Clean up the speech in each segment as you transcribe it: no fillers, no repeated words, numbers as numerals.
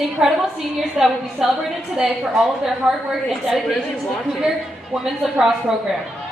incredible seniors that will be celebrated today for all of their hard work and dedication to the Cougar Women's Lacrosse program.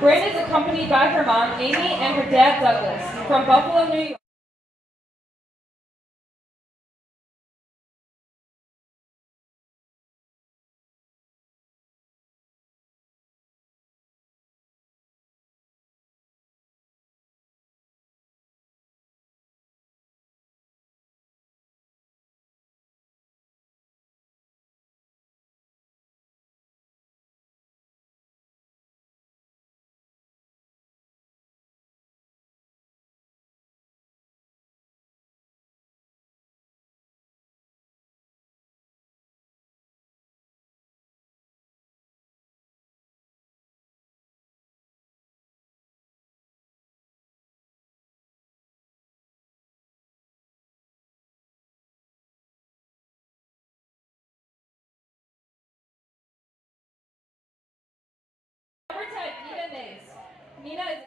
Bryn is accompanied by her mom, Amy, and her dad, Douglas, from Buffalo, New York. Number 10, Nina Nays. Nina is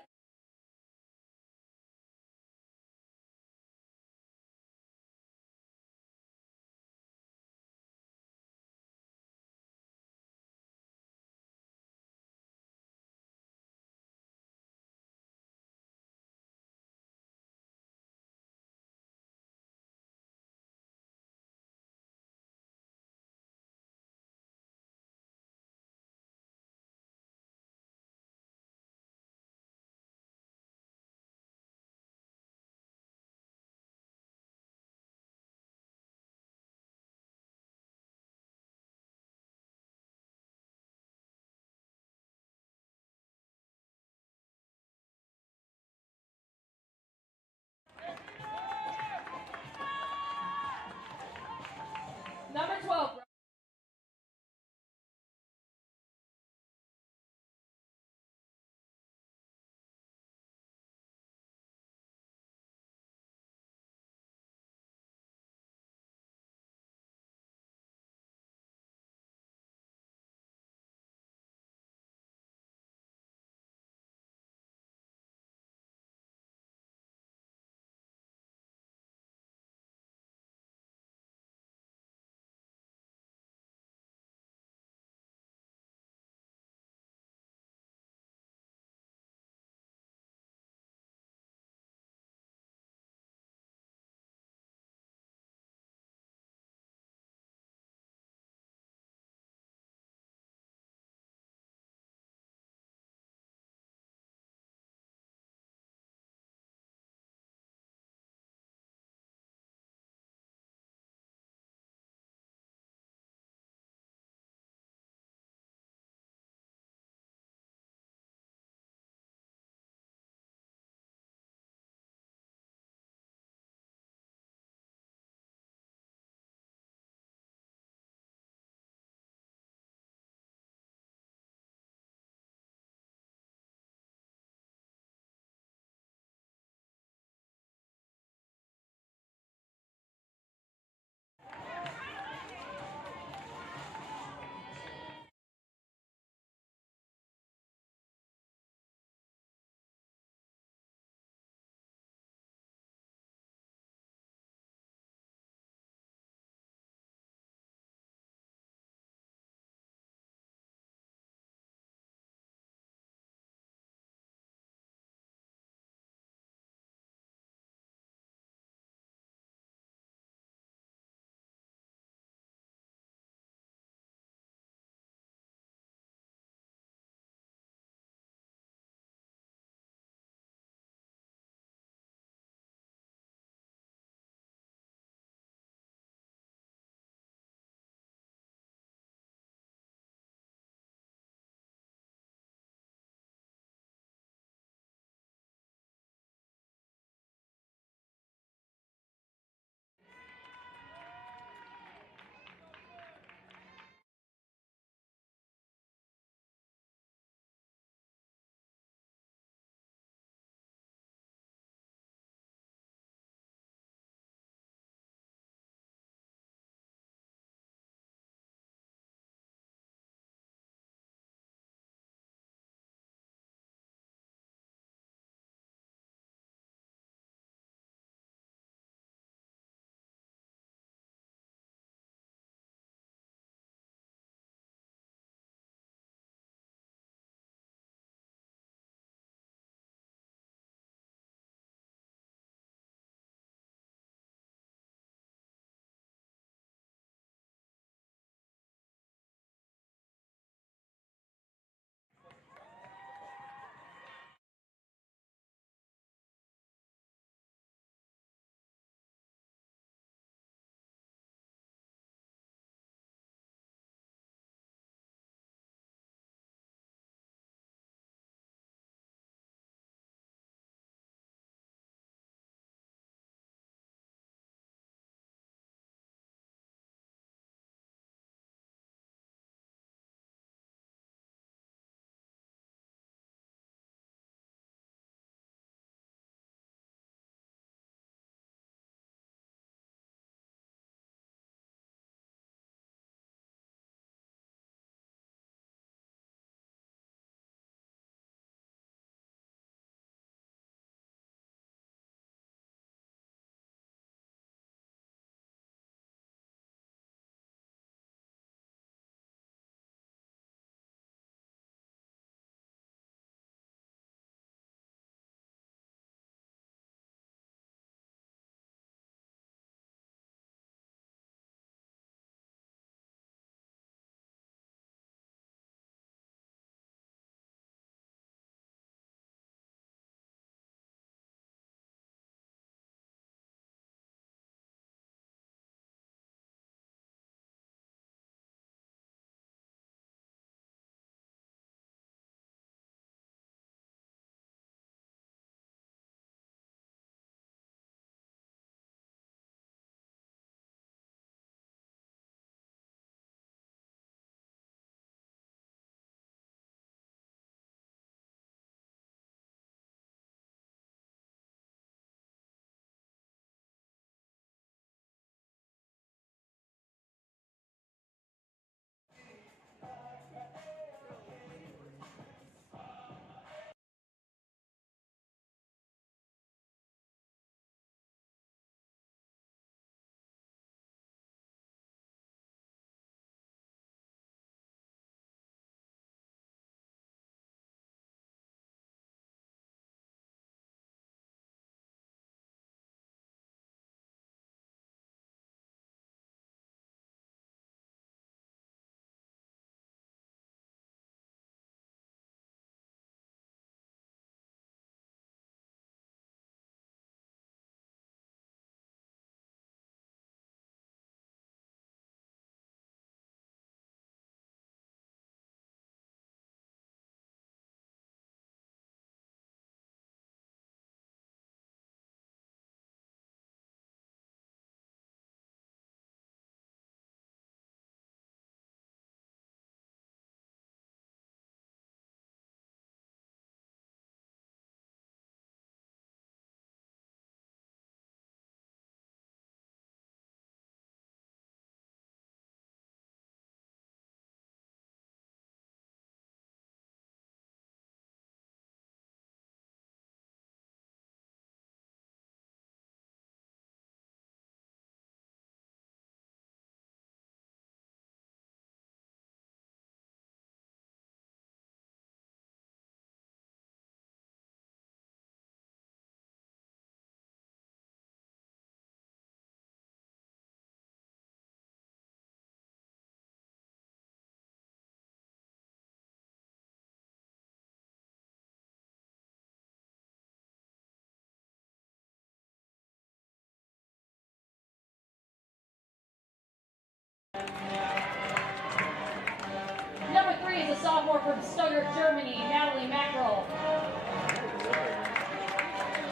Number 3 is a sophomore from Stuttgart, Germany, Natalie Mackerel.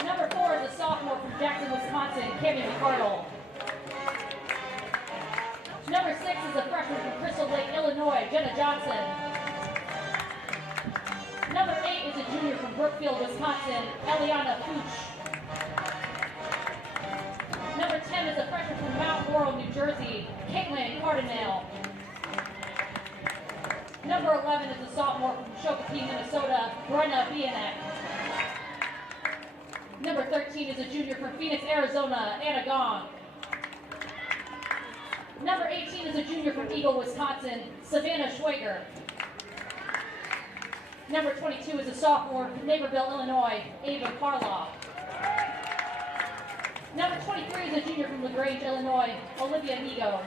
Number 4 is a sophomore from Jackson, Wisconsin, Kimmy McCardle. Number 6 is a freshman from Crystal Lake, Illinois, Jenna Johnson. Number 8 is a junior from Brookfield, Wisconsin, Eliana Pooch. Number 10 is a freshman from Mount Laurel, New Jersey, Caitlin Cardinale. Number 11 is a sophomore from Shakopee, Minnesota, Brenna Bianek. Number 13 is a junior from Phoenix, Arizona, Anna Gong. Number 18 is a junior from Eagle, Wisconsin, Savannah Schwager. Number 22 is a sophomore from Naperville, Illinois, Ava Karloff. Number 23 is a junior from LaGrange, Illinois, Olivia Migo.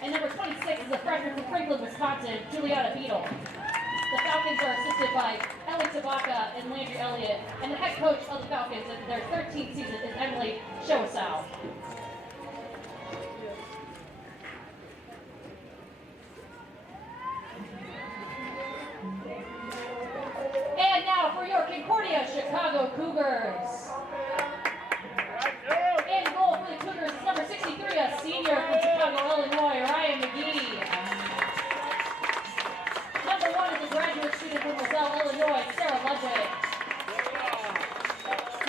And number 26 is a freshman from Franklin, Wisconsin, Juliana Beadle. The Falcons are assisted by Ellie Tabaka and Landry Elliott, and the head coach of the Falcons in their 13th season is Emily Shoasow. And now for your Concordia Chicago Cougars. In goal for the Cougars is number 63, a senior from Chicago, Illinois, Ryan McGee. Number 1 is a graduate student from Roselle, Illinois, Sarah Ludwig.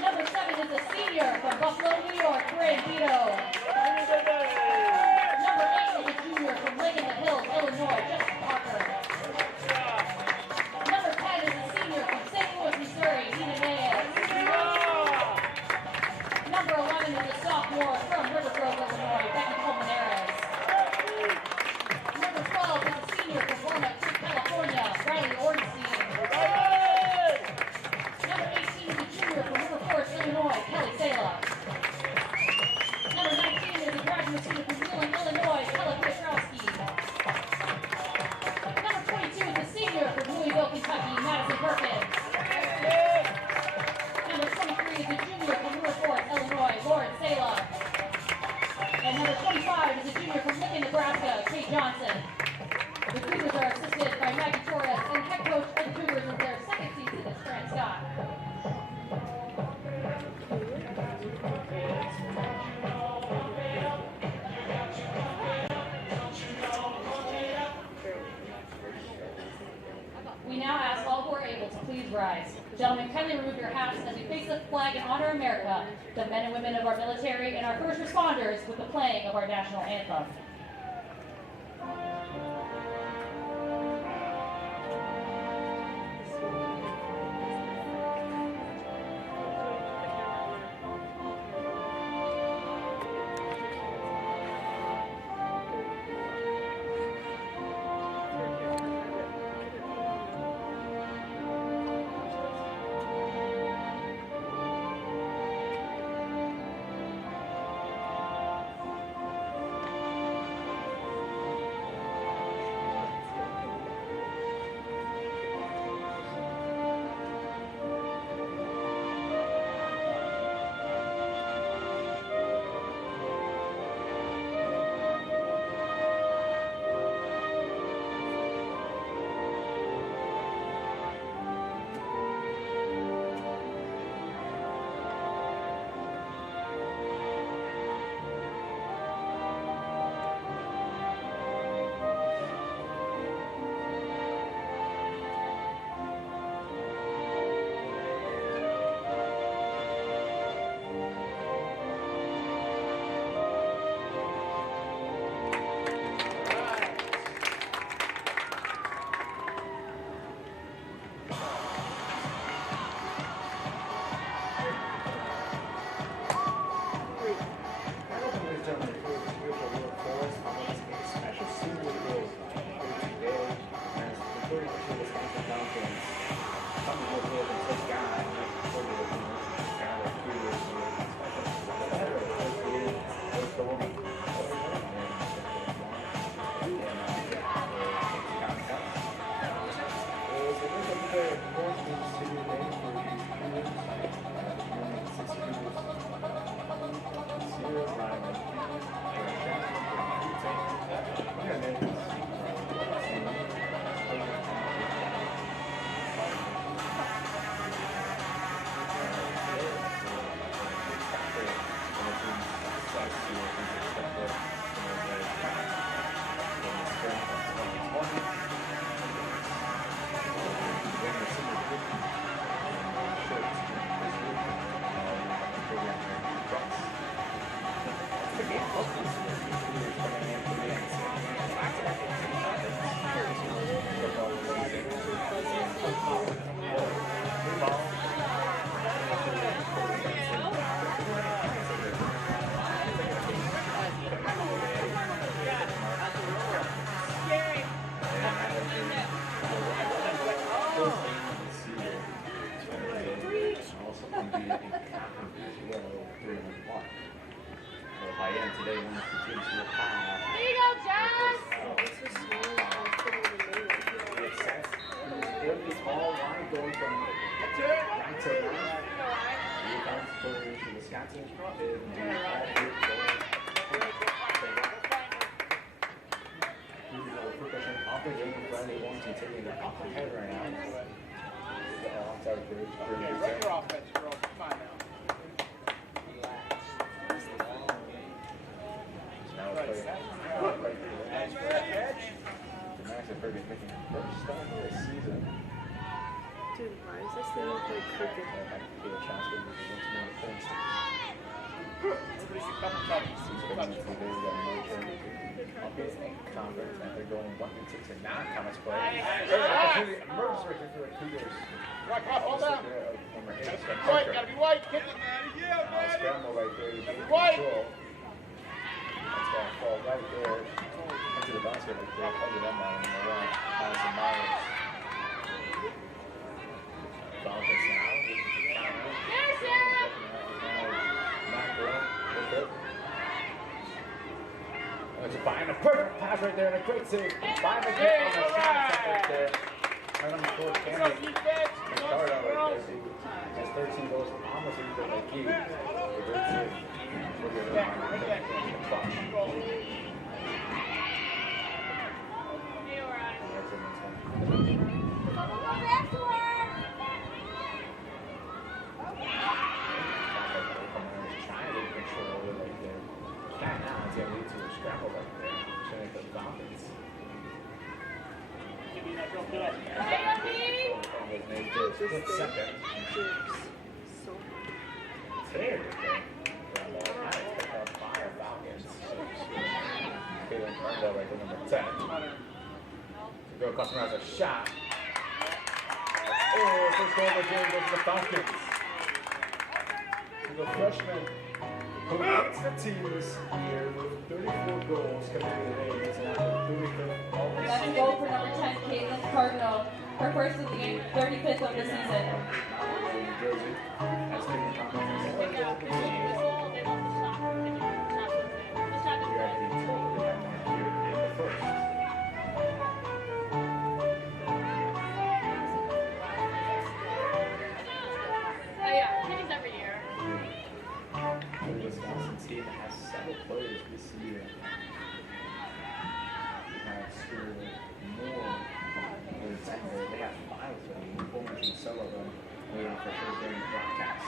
Number 7 is a senior from Buffalo, New York, Corinne Vito. Number 8 is a junior from Lake in the Hills, Illinois, Jessica Parker. Number 10 is a senior from St. Louis, Missouri, Nina Nayes. Number 11 is a sophomore from River Grove, Illinois, Becky Colmenares. Number 12 is a senior from Walnut Creek, California, Riley Ornstein. Number 18 is a junior from River Forest, Illinois, Kelly Sala. Number 19 is a graduate student from Wheeling, Illinois, Ella Piotrowski. Number 22 is a senior from Louisville, Kentucky, Madison Perkins. Number 23 is a junior from River Forest, Illinois, Lauren Sala. And number 25 is a junior from Lincoln, Nebraska, Kate Johnson. The Cougars are assisted by Maggie Torres, and head coach of the Cougars in their second season is Fran Scott. We now ask all who are able to please rise. Gentlemen, kindly remove your hats as we face the flag and honor America, the men and women of our military, and our first responders with the playing of our national anthem. today one of the teams will have. Here you go, Jazz! This all line going from right to left. Rebounds for Wisconsin. Off the game, Bradley Washington taking it off the head right now. Break your offense, girl. Fine now. Dude, why is this thing look like crooked? Conference and they're going 1-6 in non-conference play. Hold down. Gotta be white. Kick it, man. Yeah, Scramble right there. Gotta be white. That's going to fall right there into the basket right there. Under that line on the one. Madison Myers. Falcons now. Buying a perfect pass right there and a great save. Buying again on the shot right there. Right on the court, Candy. McCarter right there. Has 13 goals, almost even like you. A great save. Second. There we go. Fire Falcons. Caitlin Carndale right to number 10. The girl customer has a shot. Oh, first goal of the game goes to the Falcons. The freshman who leads the teams here with 34 goals coming to the A's and after 35th all this That's a goal for number 10, Caitlin Cardinal. Her first of the game, 35th of the season. New Jersey has taken confidence. Here at the total, they have one here in the first. Oh yeah, kickings every year. The Wisconsin team has several players this year who have scored more. They have 5 of them. We'll mention some of them later for sure during the broadcast.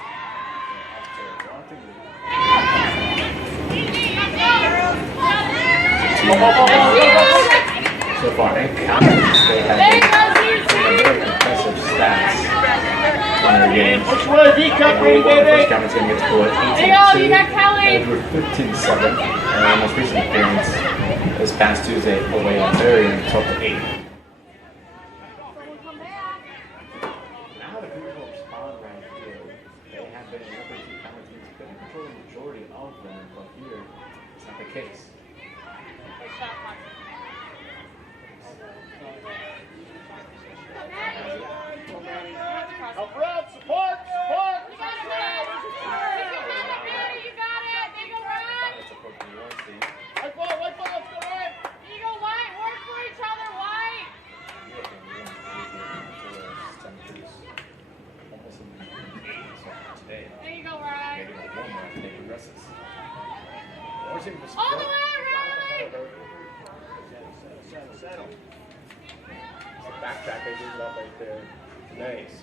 So far, in conference, they have very impressive stats on their games. Which way, D-Cup, baby? First conference game gets pulled at 18-2. You got Kelly. And we're 15-7. And our most recent appearance this past Tuesday away on Barry and 12-8. Case. Up front, support! You got it! There you go, Ryan! White ball, let's go, Ryan! There you go, White! Work for each other, White! There you go, Ryan! All the way, Riley! Settle. Backtrack, they leave it up right there. Nice.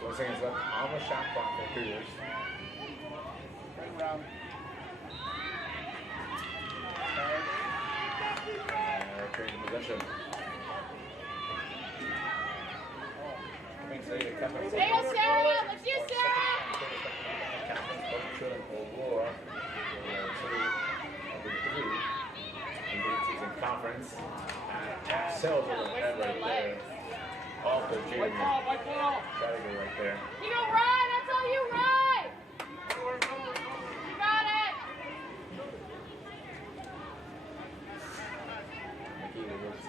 So 1 second left on the shot clock for Cougars. Right around. Creating possession. There you go, Sarah! Let's use Sarah! Conference. Excels with a head right there. All the junior. White ball. Category right there. You go, Ryan! That's all you, Ryan! You got it! Mickey will look to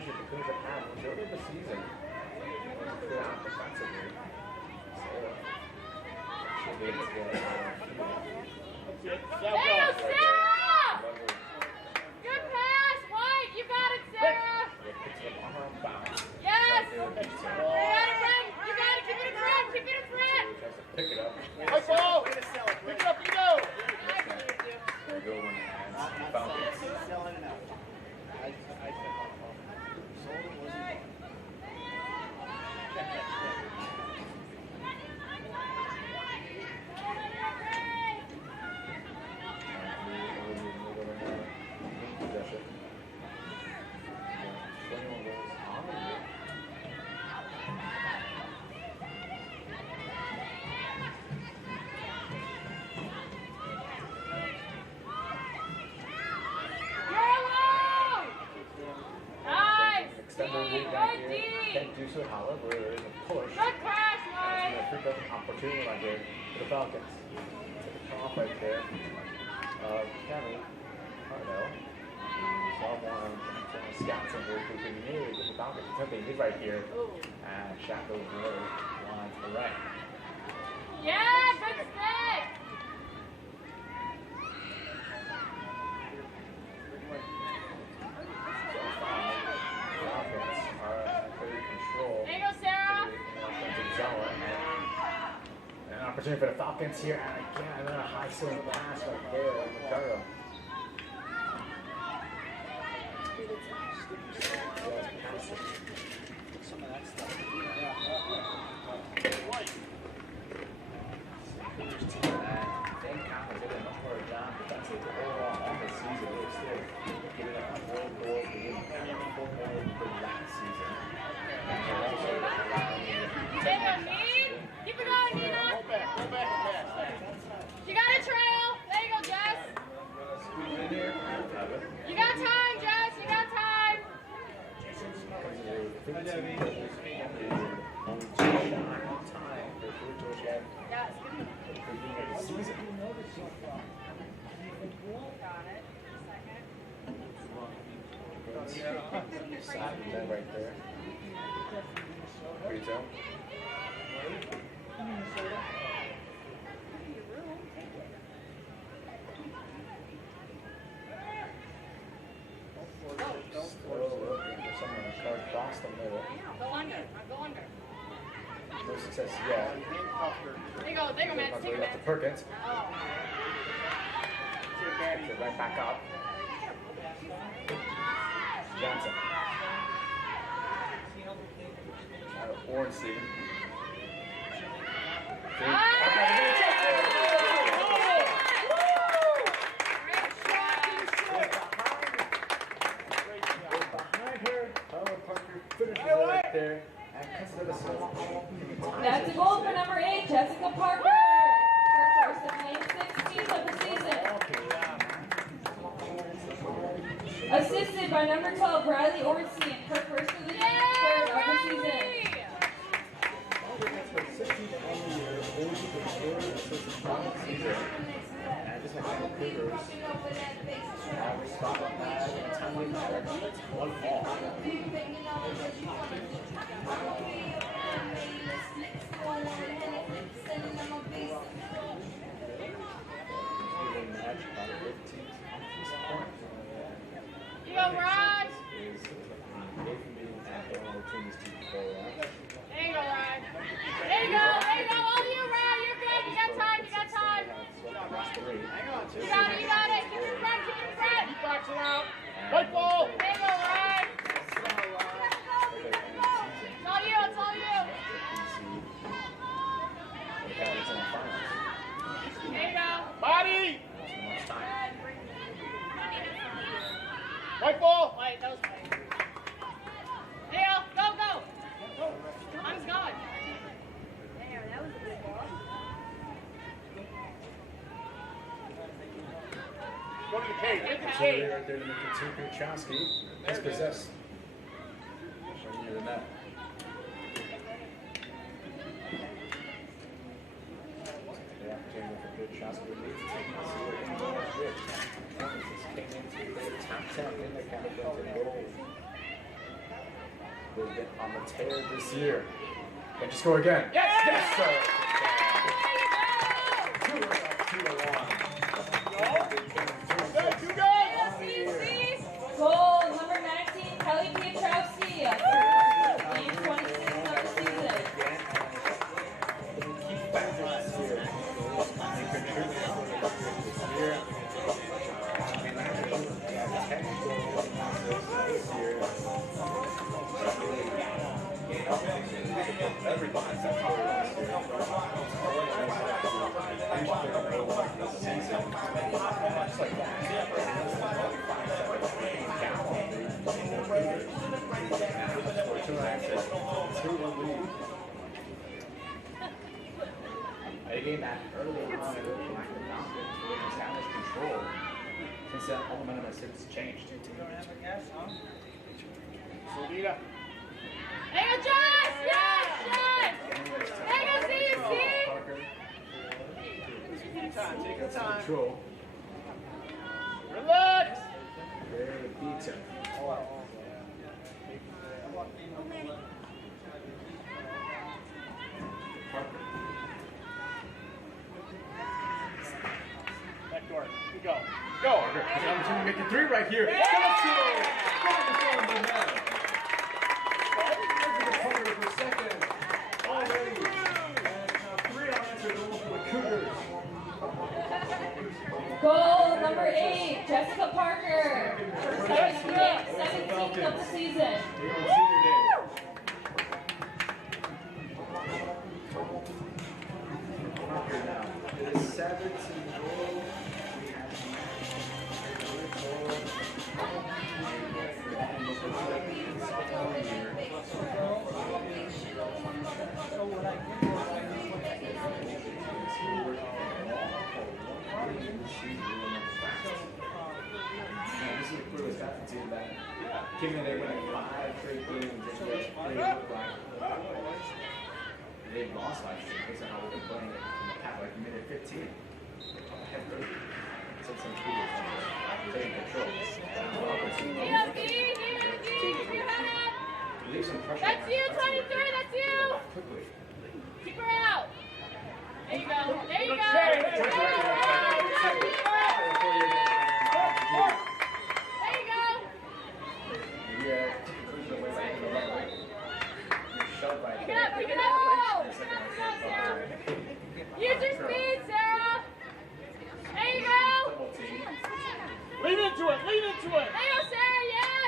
measure the Cougars have had majority of the season. Good on defensively. So, should be able to get There you go, Sarah! Good pass, White. You got it, Sarah. Yes. You got it, Ren. You got it. Keep it in front. Keep it in front. Pick it up. White ball. Pick it up, Ego. There we go when the hands. Falcons. Selling it out. Can't do so, however, there is a push. Good pass, White. A free throw opportunity right here for the Falcons. Take a off right there. Kevin Harnell. Saw one scouts and very quickly made with the Falcons. Attempt they did right here. And shot goes low. Line to the right. Yeah, good stick. There you go, Sarah. And an opportunity for the Falcons here, and again, another high ceiling pass right there, Ricardo. Some of that stuff. Then Campbell did a much more job defensively overall on this season. They're still giving up 4 goals. They didn't have 4 more than last season. Take a knee. Keep it going, Nina. Go back and pass. You got a trail. There you go, Jess. You got time, Jess. You got time. Yes. Season. Got it. Second. Right there. Retail. Still looking for someone to start across the middle. Go under. Go under. No success yet. There you go, Matt. Take it, Up to Matt. Perkins. Oh. Gets it right back up. Johnson. Out of Ornstein. Behind her, Tyler Parker finishes it right there and cuts it to the side. That's a goal for number 8, Jessica Parker. Her first of the 16th of the season. Assisted by number 12, Riley Ornstein. Her first of the 3rd of the season. And just like the Cougars, have a spot on that and timely stretch. 1 ball. Match by both teams at this point. You go, Rod. Is eighth meeting after one between these two people. There you go, Rod. There you go. All you, Rod. You're good. You got time. You got time. You got it. You got it. Keep it in front. Keep it in front. Keep boxing out. White ball. There you go, Rod. It's all you. It's all you. There you go. Body. White ball. Wait, that was White. There you go. Go. Time's gone. There, that was a good ball. Go to the cage. Good pass. So they're going to continue Chomsky. Dispossessed. Showing you the net. The opportunity for good Chomsky to lead to take the sewer in the switch. Came into the top 10 in the category. They've been on the tear this year. Can you score again? Yes, yes, sir. 2-1. Two guys. Goal number 19, Kelly Pietrowski. Game 26 of the season. Keep back this year. They contribute this year. Everybody's at I gained that early on. I really lacked the confidence to establish control. Since then, all the momentum has changed. Solita. There you go, Josh! Yes! There you go, CUC! Take your time. Control. Relax. There beats him. Back door. You go. Go. He's an opportunity to make a three right here. Go to for second. Already. And now 3 unanswered goals for the Cougars. Goal number 8, Jessica Parker. Her second kick, 17th of the season. Here on senior day. Parker now. It is 17 goals. This is a clue got to do that. Given they went 5 straight games and they look like they lost last year because of how they've been playing it in the past, like minute 15. Have really took some Cougars taking control. Leave some pressure. That's you, 23, that's you! Quickly. Keep her out! There you go, there you go! Pick it up! Use your speed, Sarah! There you go! Lean into it. Lean into it. There you go, Sarah, yeah!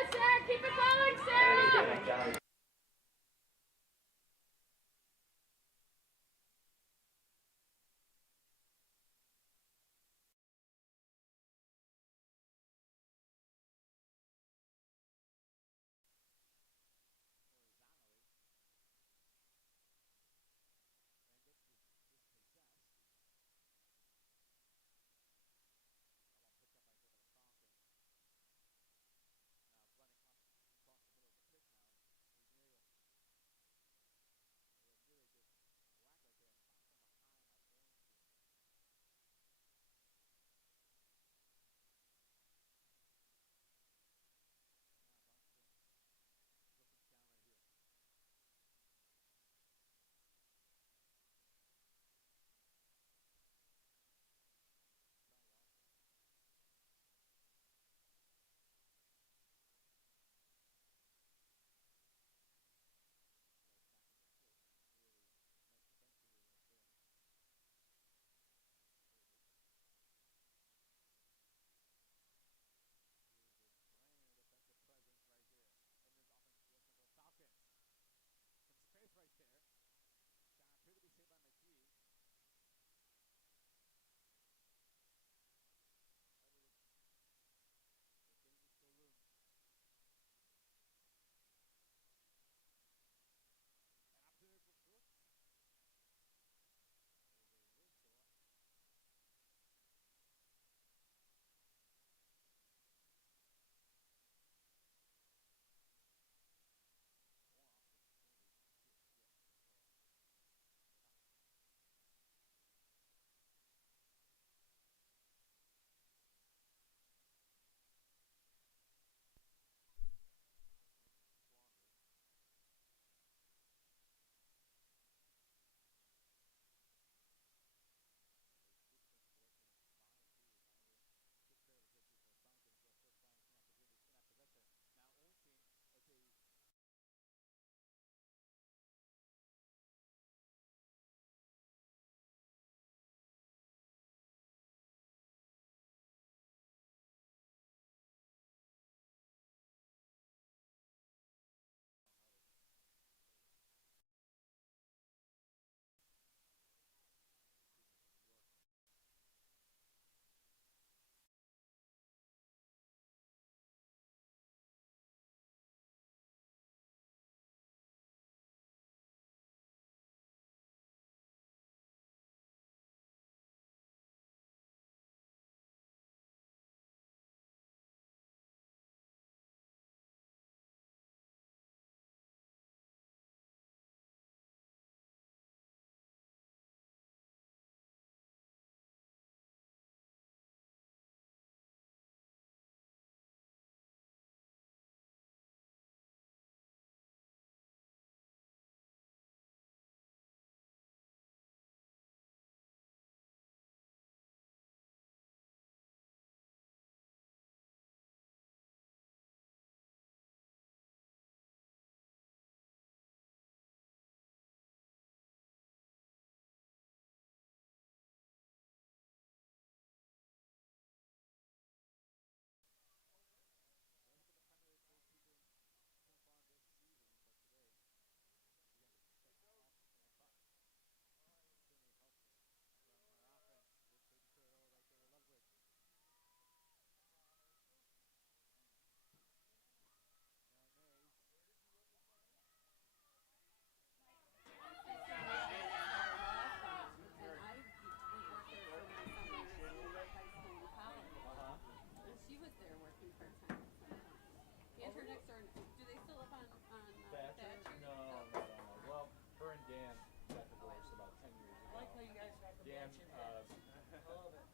and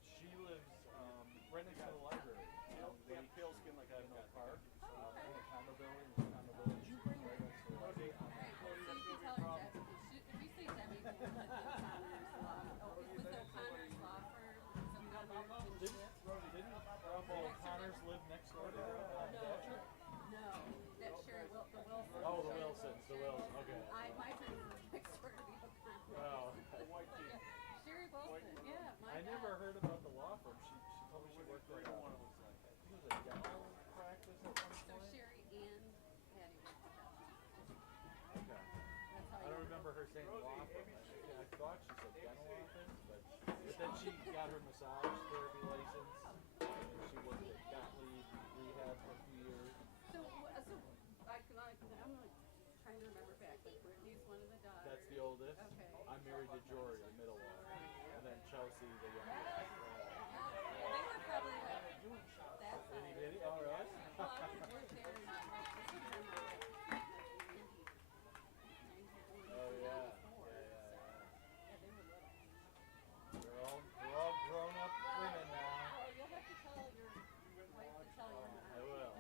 she lives right next to the library. They have pale skin like I have no car. In a condo building, right next to the library. Didn't O'Connor's live next door to her? No, that's Sherry the Wilson. Oh, the Wilsons, okay. My parents lived next door to the O'Connors. Wow. Sherry Wilson, yeah. I never heard about the law firm. She told me she worked at I think it was a dental practice at one So point. Sherry and Patty worked together. Okay. That's how I don't remember her saying law firm. I thought she said dental office, but then she got her massage therapy license. And she worked at Gottlieb Rehab for a few years. So I'm like trying to remember back. Like Brittany's one of the daughters. That's the oldest. Okay. I'm married to Jory, the middle one. And then Chelsea, the youngest. They were probably like that side. Itty bitty? Oh, really? Well, I would work there and Oh, yeah. they were little. They're all grown up women now. Oh, you'll have to tell your wife to tell your mom. I will.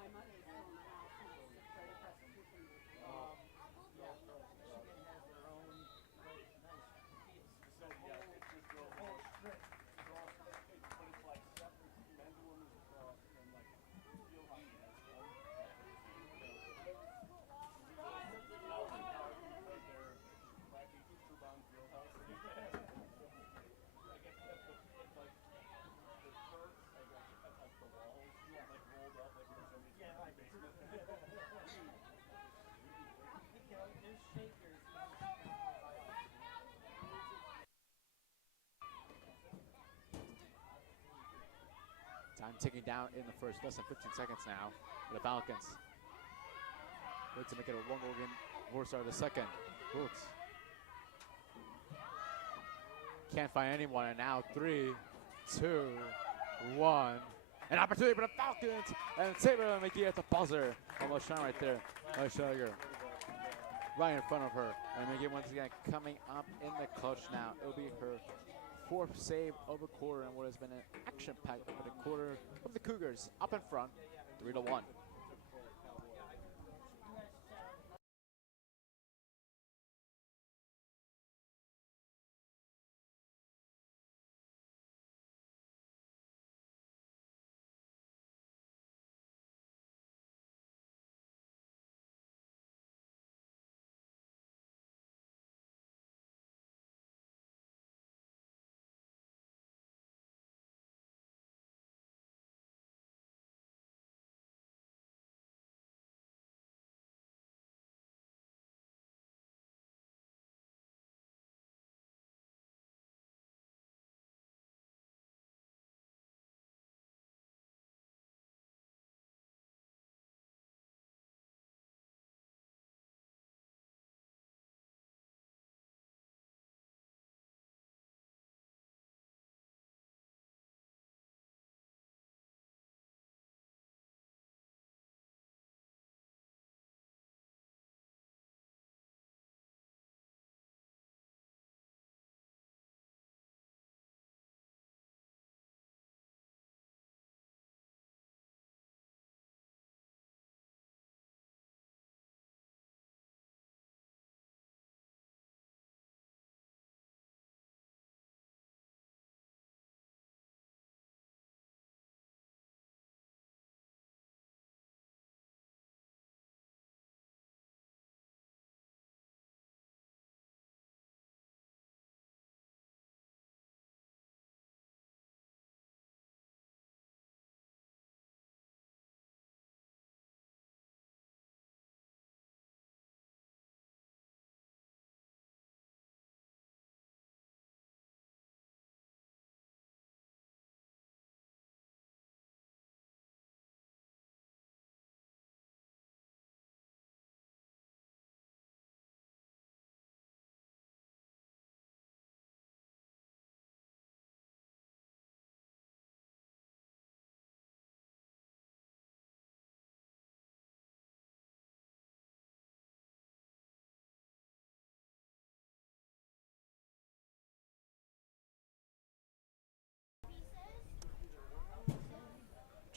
My mother is still in the house and it's right across the street from me. Michigan has their own nice facility. This goes whole strip across the state, but it's like separate men's and women's across, and then like field hockey has one. Because they're wacky Booster field house. Like it's like the turf, like the walls, like rolled up like there's somebody's basement. There's shakers. Time ticking down in the first, less than 15 seconds now for the Falcons. Good to make it a one-goal game. Warsaw the second. Brooks. Can't find anyone, and now 3, 2, 1. An opportunity for the Falcons, and Taylor McGee at the buzzer. Almost shot right there. Sugar right in front of her. And McGee once again coming up in the clutch now. It'll be her 4th save of the quarter, and what has been an action-packed over the quarter of the Cougars up in front, 3-1.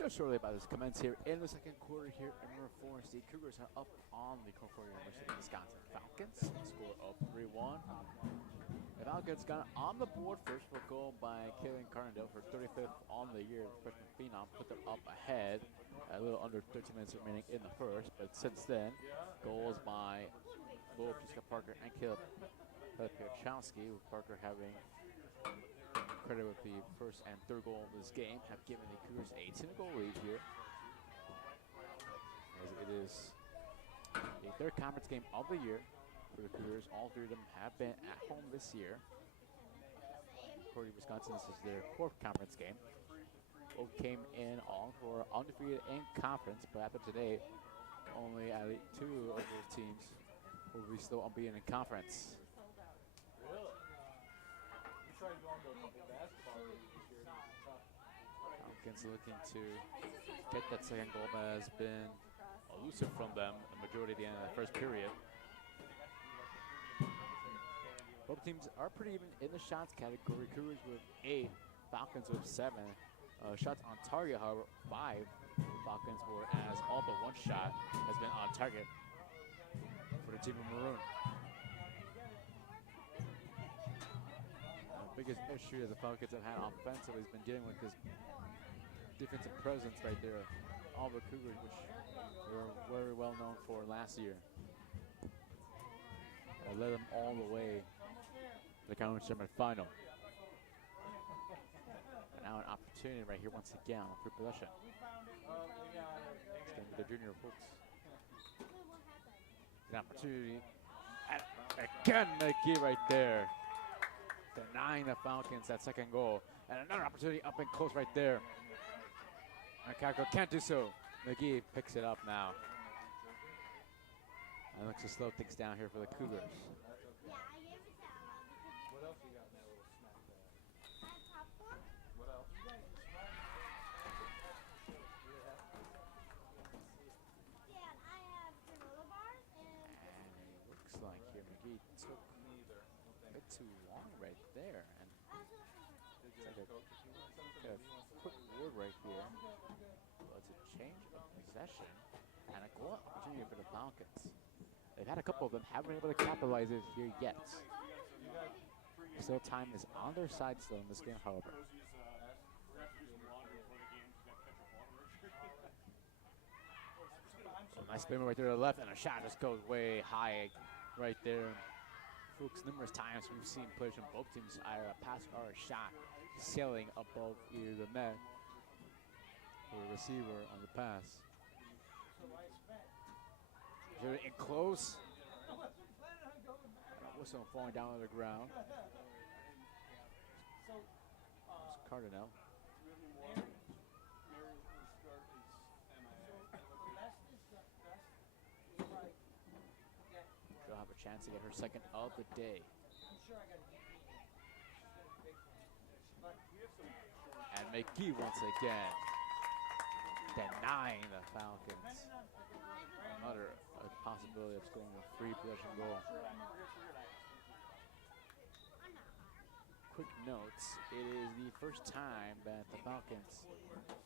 just shortly about this commence here in the second quarter here in number 4. The Cougars are up on the Concordia University of Wisconsin Falcons. Score of 3-1. The Falcons got on the board first for a goal by Kaylin Carndale for 35th on the year. The freshman phenom put them up ahead. A little under 13 minutes remaining in the first, but since then, goals by both Jessica Parker and Caleb Piachowski, with Parker having credit with the first and third goal of this game, have given the Cougars a 10-goal lead here. As it is the third conference game of the year for the Cougars. All three of them have been at home this year. Concordia, Wisconsin, this is their fourth conference game. Both came in all for undefeated in conference, but after today, only two of those teams will be still unbeaten in conference. Really? You tried going to a couple basketball games this year. Falcons looking to get that second goal that has been elusive from them the majority of the end of the first period. Both teams are pretty even in the shots category. Cougars with 8, Falcons with 7. Shots on target, however, 5 Falcons, whereas all but one shot has been on target for the team in maroon. The biggest issue that the Falcons have had offensively has been dealing with this defensive presence right there. All the Cougars, which they were very well known for last year. Led them all the way to the conference semifinal. And now an opportunity right here once again on free possession. It's going to be the junior folks. An opportunity. And again, McGee right there. Denying the Falcons that second goal. And another opportunity up and close right there. And Kako can't do so. McGee picks it up now. And looks to slow things down here for the Cougars. What else you got in that little snack bag? What else? And it looks like here McGee took Neither. a bit too long right there. And Did it's like coach if you want something? a quick word right here. Well, it's a change of possession and a goal opportunity for the Falcons. They've had a couple of them, haven't been able to capitalize it here yet. Still, time is on their side still in this game, however. So nice spin right there to the left, and a shot just goes way high right there. Fuchs, numerous times we've seen players from both teams either a pass or a shot sailing above either the net or the receiver on the pass. They're in close. Whistle falling down to the ground. It's Cardinal. She'll have a chance to get her second of the day. And McGee once again denying the Falcons another possibility of scoring a free possession goal. Quick notes, it is the first time that the Falcons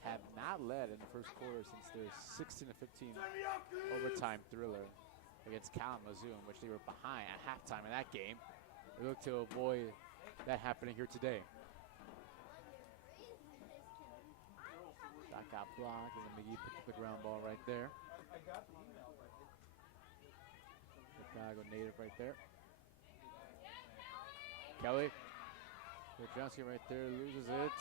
have not led in the first quarter since their 16-15 overtime thriller against Kalamazoo, in which they were behind at halftime in that game. They look to avoid that happening here today. Shot got blocked, and then McGee picked up the ground ball right there. Chicago native right there. Kelly. Piachowski right there loses it.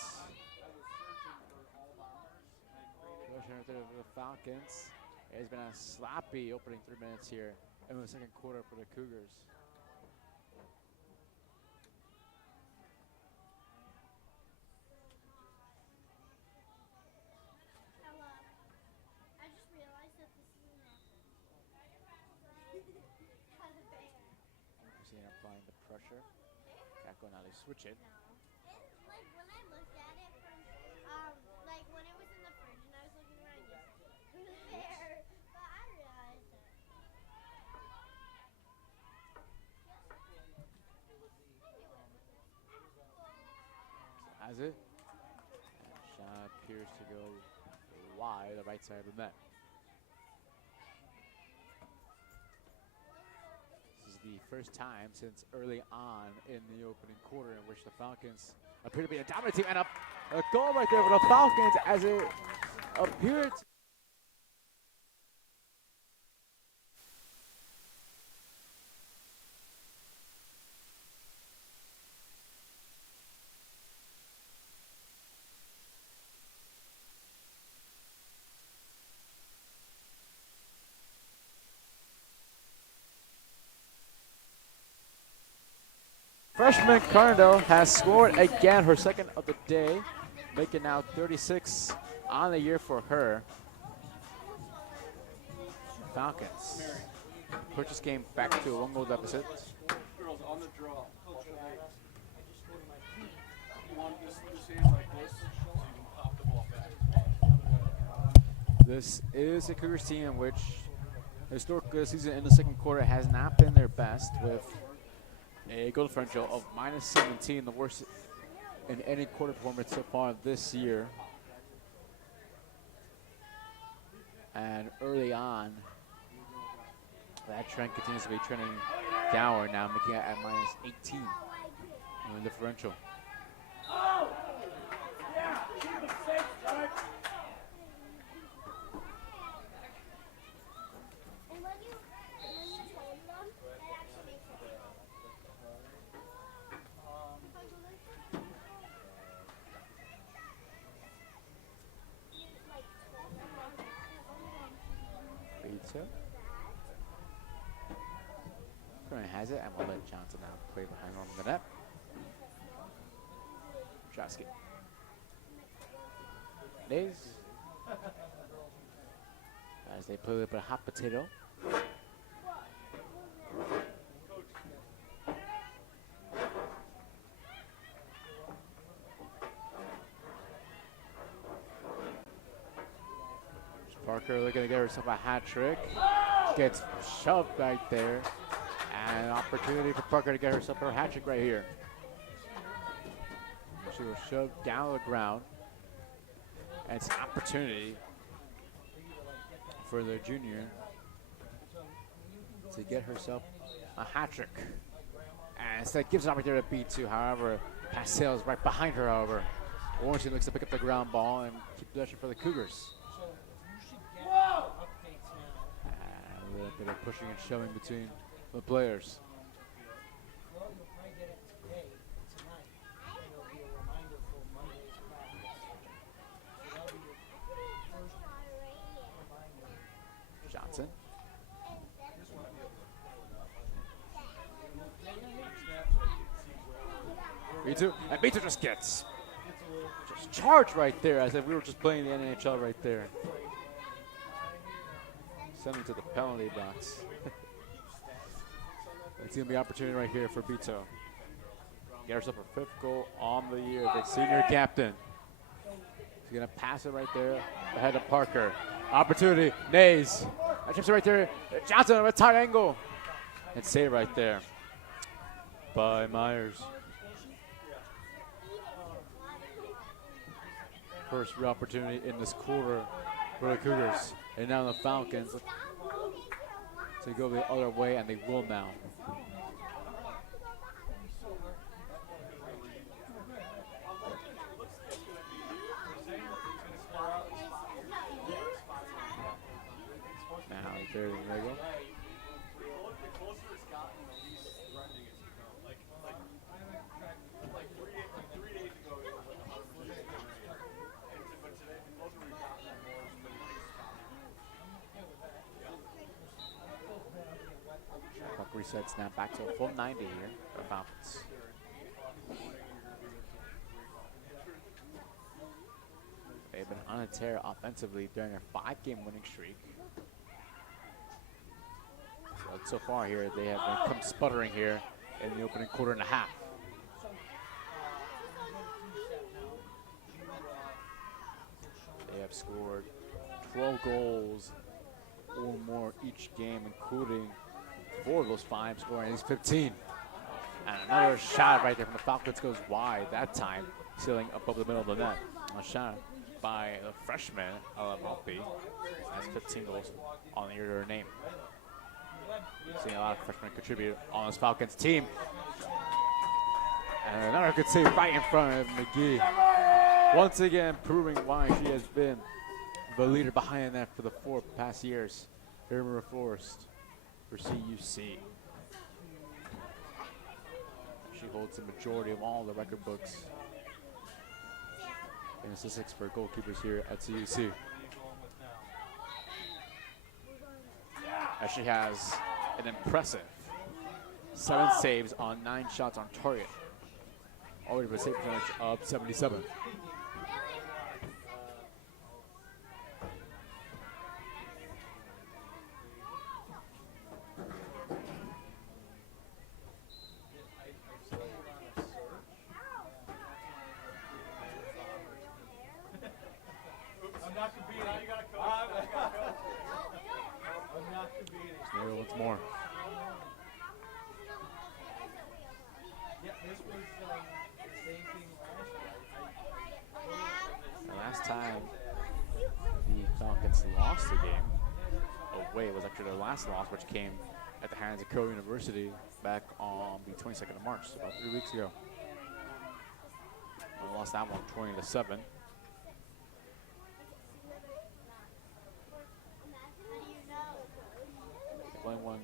Possession right there for the Falcons. It's been a sloppy opening 3 minutes here in the second quarter for the Cougars. Applying the pressure. Kako now they switch it. And like when I looked at it from like when it was in the fridge and I was looking around, yes, it was there. But I realized that. Has it? And shot appears to go wide, the right side of the net. This is the first time since early on in the opening quarter in which the Falcons appear to be a dominant team, and a goal right there for the Falcons as it appeared. Freshman Carndale has scored again, her second of the day, making now 36 on the year for her. Falcons put this game back to a 1-goal deficit. Girls on the draw. Watch your hands. You want this hand like this, so you can pop the ball back. This is a Cougars team in which historically this season in the second quarter has not been their best, with a goal differential of -17, the worst in any quarter performance so far this year. And early on, that trend continues to be trending downward now, making it at -18 in the differential. And when you told them, it actually makes it better. Pizza. Currently has it, and we'll let Johnson now play behind on the net. Trosky. Days. As they play a little bit of hot potato. Parker looking to get herself a hat trick. Gets shoved right there. And an opportunity for Parker to get herself her hat trick right here. She was shoved down to the ground. And it's an opportunity for the junior to get herself a hat trick. And instead gives an opportunity to beat two. However, Pastel is right behind her, however. Warrington looks to pick up the ground ball and keep possession for the Cougars. A little bit of pushing and shoving between the players. Johnson. B2, and B2 just gets charged right there, as if we were just playing the NHL right there. Send him to the penalty box. It's going to be an opportunity right here for Bito. Get herself her 5th goal on the year, the senior captain. She's going to pass it right there ahead of Parker. Opportunity, Nays. That chips it right there. Johnson with a tight angle. And save right there by Myers. First real opportunity in this quarter for the Cougars. And now the Falcons to go the other way, and they will now. Now there they go. Resets now back to a full 90 here for the Falcons. They've been on a tear offensively during their 5-game winning streak. So far here, they have come sputtering here in the opening quarter and a half. They have scored 12 goals or more each game, including 4 of those 5 scoring. He's 15. And another shot right there from the Falcons goes wide that time, sealing above the middle of the net. A shot by the freshman, Alamalpi. Has 15 goals on the year to her name. Seeing a lot of freshmen contribute on this Falcons team. And another good save right in front of McGee. Once again, proving why she has been the leader behind that for the 4 past years. Irma Forrest for CUC. She holds the majority of all the record books and statistics for goalkeepers here at CUC. As she has an impressive 7 saves on 9 shots on target. Already with a save percentage of 77. I'm not competing. You gotta coach. I'm not competing. Snare once more. Yeah, this was the same thing last year. The last time the Falcons lost the game away was actually their last loss, which came at the hands of CUW University back on the 22nd of March, so about 3 weeks ago. They lost that one 20-7. They only won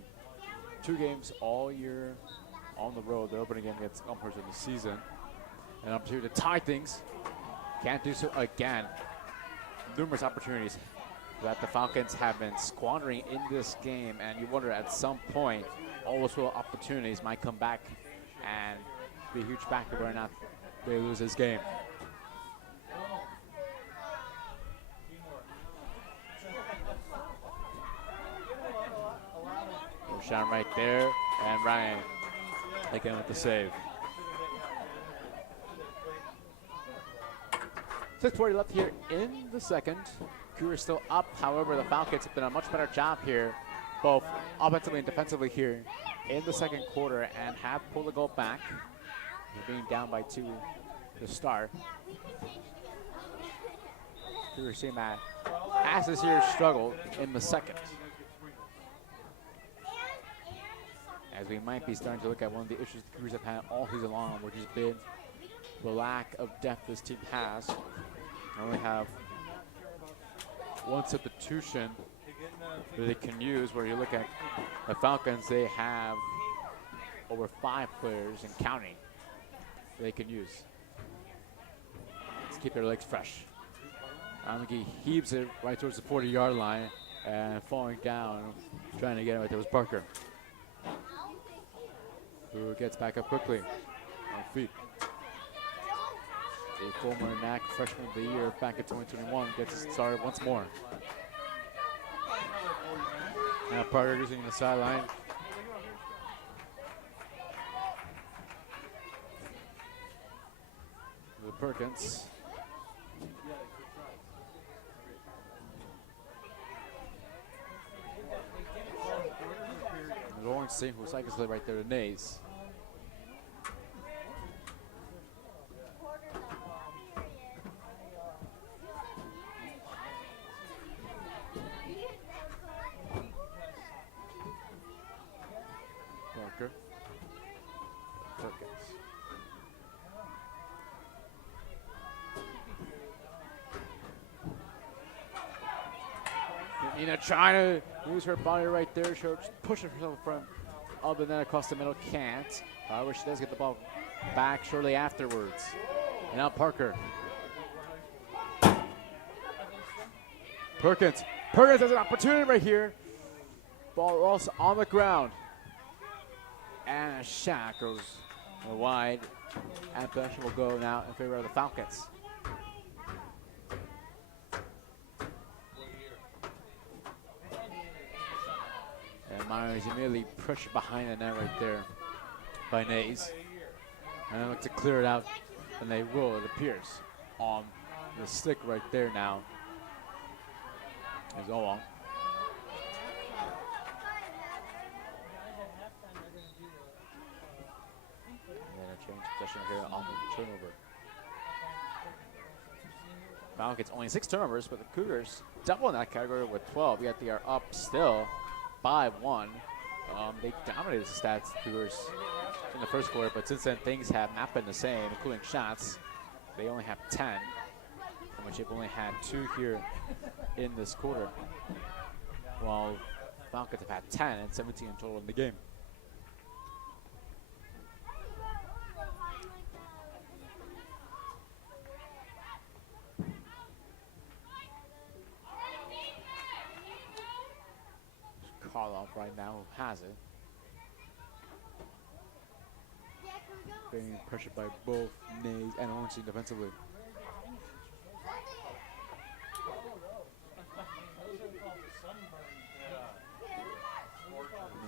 2 games all year on the road. Their opening game against Elmhurst in the season. An opportunity to tie things. Can't do so again. Numerous opportunities that the Falcons have been squandering in this game, and you wonder at some point all those little opportunities might come back and be a huge factor whether or not they lose this game. Shot right there, and Ryan again with the save. 6:40 left here in the second. Cougar still up. However, the Falcons have done a much better job here, both offensively and defensively here in the second quarter, and have pulled the goal back. They're being down by 2 to start. Cougar seeing that as this year struggled in the second. As we might be starting to look at one of the issues the Cougars have had all season long, which has been the lack of depth this team has. They only have one substitution that they can use, where you look at the Falcons, they have over 5 players and counting they can use. Let's keep their legs fresh. He heaves it right towards the 40-yard line and falling down, trying to get it right there was Parker, who gets back up quickly on feet. A former NAC freshman of the year back in 2021 gets started once more. Now Parker using the sideline. The Perkins. And Lawrence St. who cycles right there to Nays. Parker. Perkins. Nina trying to use her body right there. She's pushing herself in front of the net across the middle. Can't. However, she does get the ball back shortly afterwards. And now Parker. Perkins. Perkins has an opportunity right here. Ball also on the ground. And a shot goes wide. And possession will go now in favor of the Falcons. And Myers immediately pushed behind the net right there by Nays. And they look to clear it out, and they will, it appears, on the stick right there now. Is Olong. And then a change of possession here on the turnover. Falcons only 6 turnovers, but the Cougars double in that category with 12. Yet they are up still by 1. They dominated the stats, the Cougars, in the first quarter, but since then things have not been the same, including shots. They only have 10, from which they've only had 2 here in this quarter, while Falcons have had 10 and 17 in total in the game. Karloff right now who has it. Being pressured by both Nays and Ornstein defensively.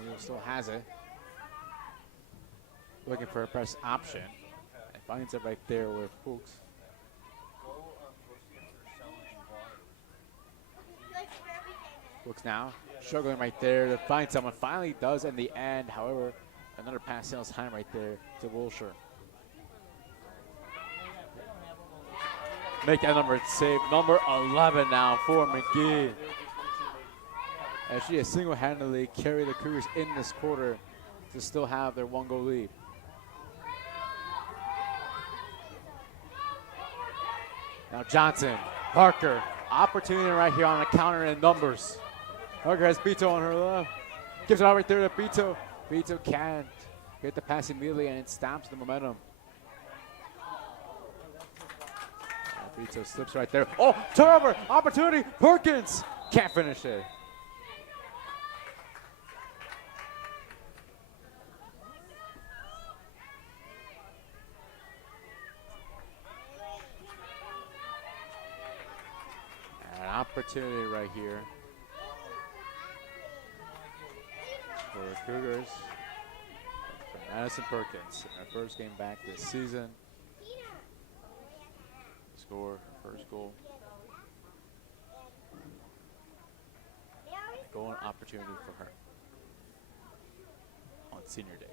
Neal still has it. Looking for a press option. And finds it right there with Fuchs. Fuchs now struggling right there to find someone. Finally does in the end. However, another pass sales time right there to Wilshire. Make that number save. Number 11 now for McGee. As she has single-handedly carried the Cougars in this quarter to still have their 1-goal lead. Now Johnson, Parker, opportunity right here on the counter in numbers. Parker has Beto on her left. Gives it out right there to Beto. Beto can't get the pass immediately and it stops the momentum. Beto slips right there. Oh, turnover, opportunity, Perkins. Can't finish it. An opportunity right here for the Cougars. For Madison Perkins, in her first game back this season. Score her first goal. Goal and opportunity for her on senior day.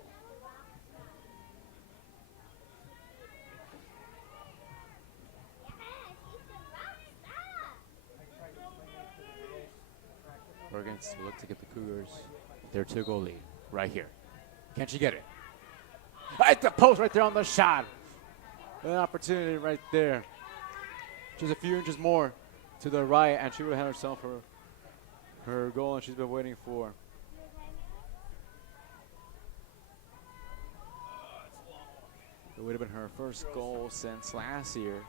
Perkins will look to get the Cougars their 2-goal lead right here. Can she get it? At the post right there on the shot. An opportunity right there. Just a few inches more to the right, and she would have had herself her goal, and she's been waiting for. It would have been her first goal since last year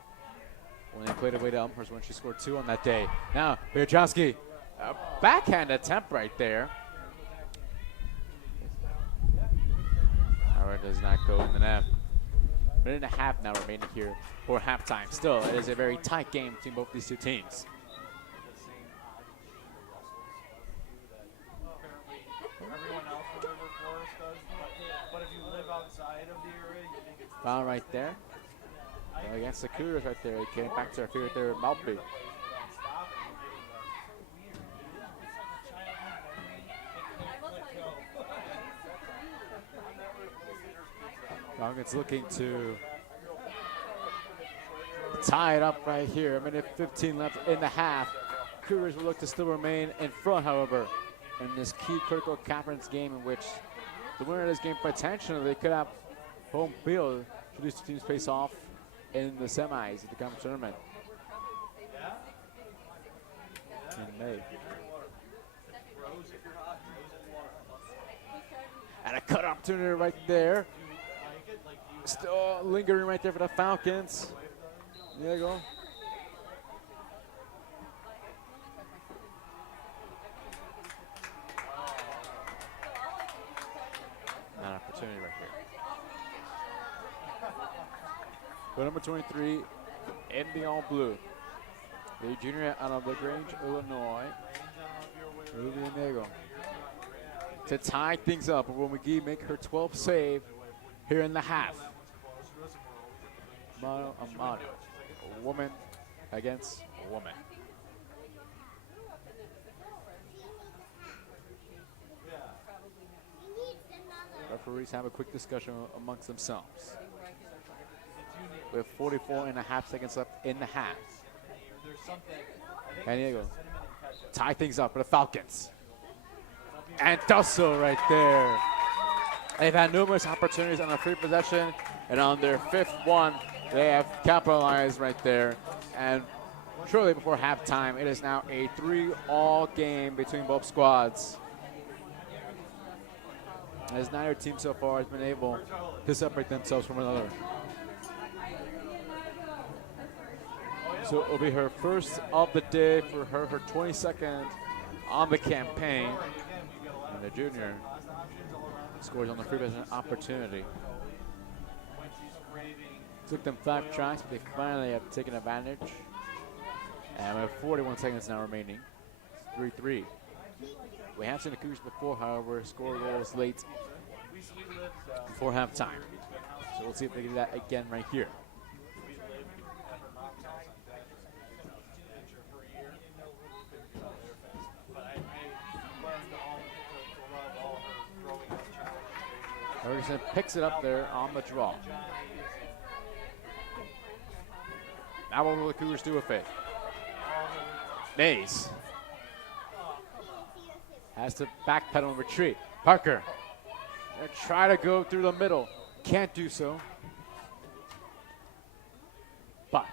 when they played away to Elmhurst when she scored 2 on that day. Now, Bierczewski, a backhand attempt right there. However, it does not go in the net. Minute and a half now remaining here for halftime. Still, it is a very tight game between both these two teams. Everyone else in River Forest does, but if you live outside of the area, you think it's Foul right there. Against the Cougars right there. Getting back to our feet right there at Maltby. Falcons looking to tie it up right here. A minute 15 left in the half. Cougars will look to still remain in front, however, in this key critical conference game in which the winner of this game potentially could have home field should these two teams face off in the semis of the conference tournament in May. And a cut opportunity right there. Still lingering right there for the Falcons. There you go. An opportunity right here. But number 23 in the all blue. The junior out of LaGrange, Illinois. Ruby Nego. To tie things up, will McGee make her 12th save here in the half. Mano a mano. A woman against a woman. Referees have a quick discussion amongst themselves. With 44 and a half seconds left in the half. there's something. San Diego tie things up for the Falcons. And does so right there. They've had numerous opportunities on a free possession, and on their 5th one, they have capitalized right there. And shortly before halftime, it is now a 3-all game between both squads, as neither team so far has been able to separate themselves from another. So it will be her first of the day for her 22nd on the campaign. And the junior scores on the free possession opportunity. Took them 5 tries, but they finally have taken advantage. And we have 41 seconds now remaining. 3-3. We have seen the Cougars before, however, score goals late before halftime. So we'll see if they do that again right here. Ferguson picks it up there on the draw. Now what will the Cougars do with it? Mays has to backpedal and retreat. Parker gonna try to go through the middle. Can't do so. But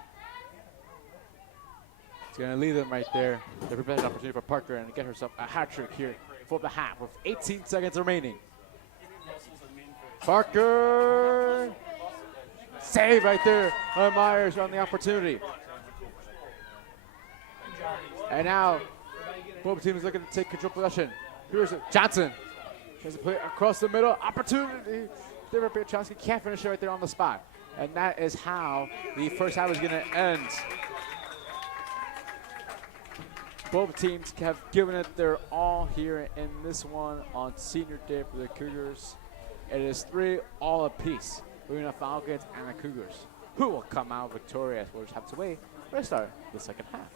it's gonna leave them right there. The prepared opportunity for Parker and get herself a hat trick here for the half with 18 seconds remaining. Parker, save right there by Myers on the opportunity. And now, both teams looking to take control of possession. Here's Johnson. Tries to play across the middle. Opportunity. David Piachowski can't finish it right there on the spot. And that is how the first half is going to end. Both teams have given it their all here in this one on senior day for the Cougars. It is 3-all apiece between the Falcons and the Cougars. Who will come out victorious? We'll just have to wait for the start of the second half.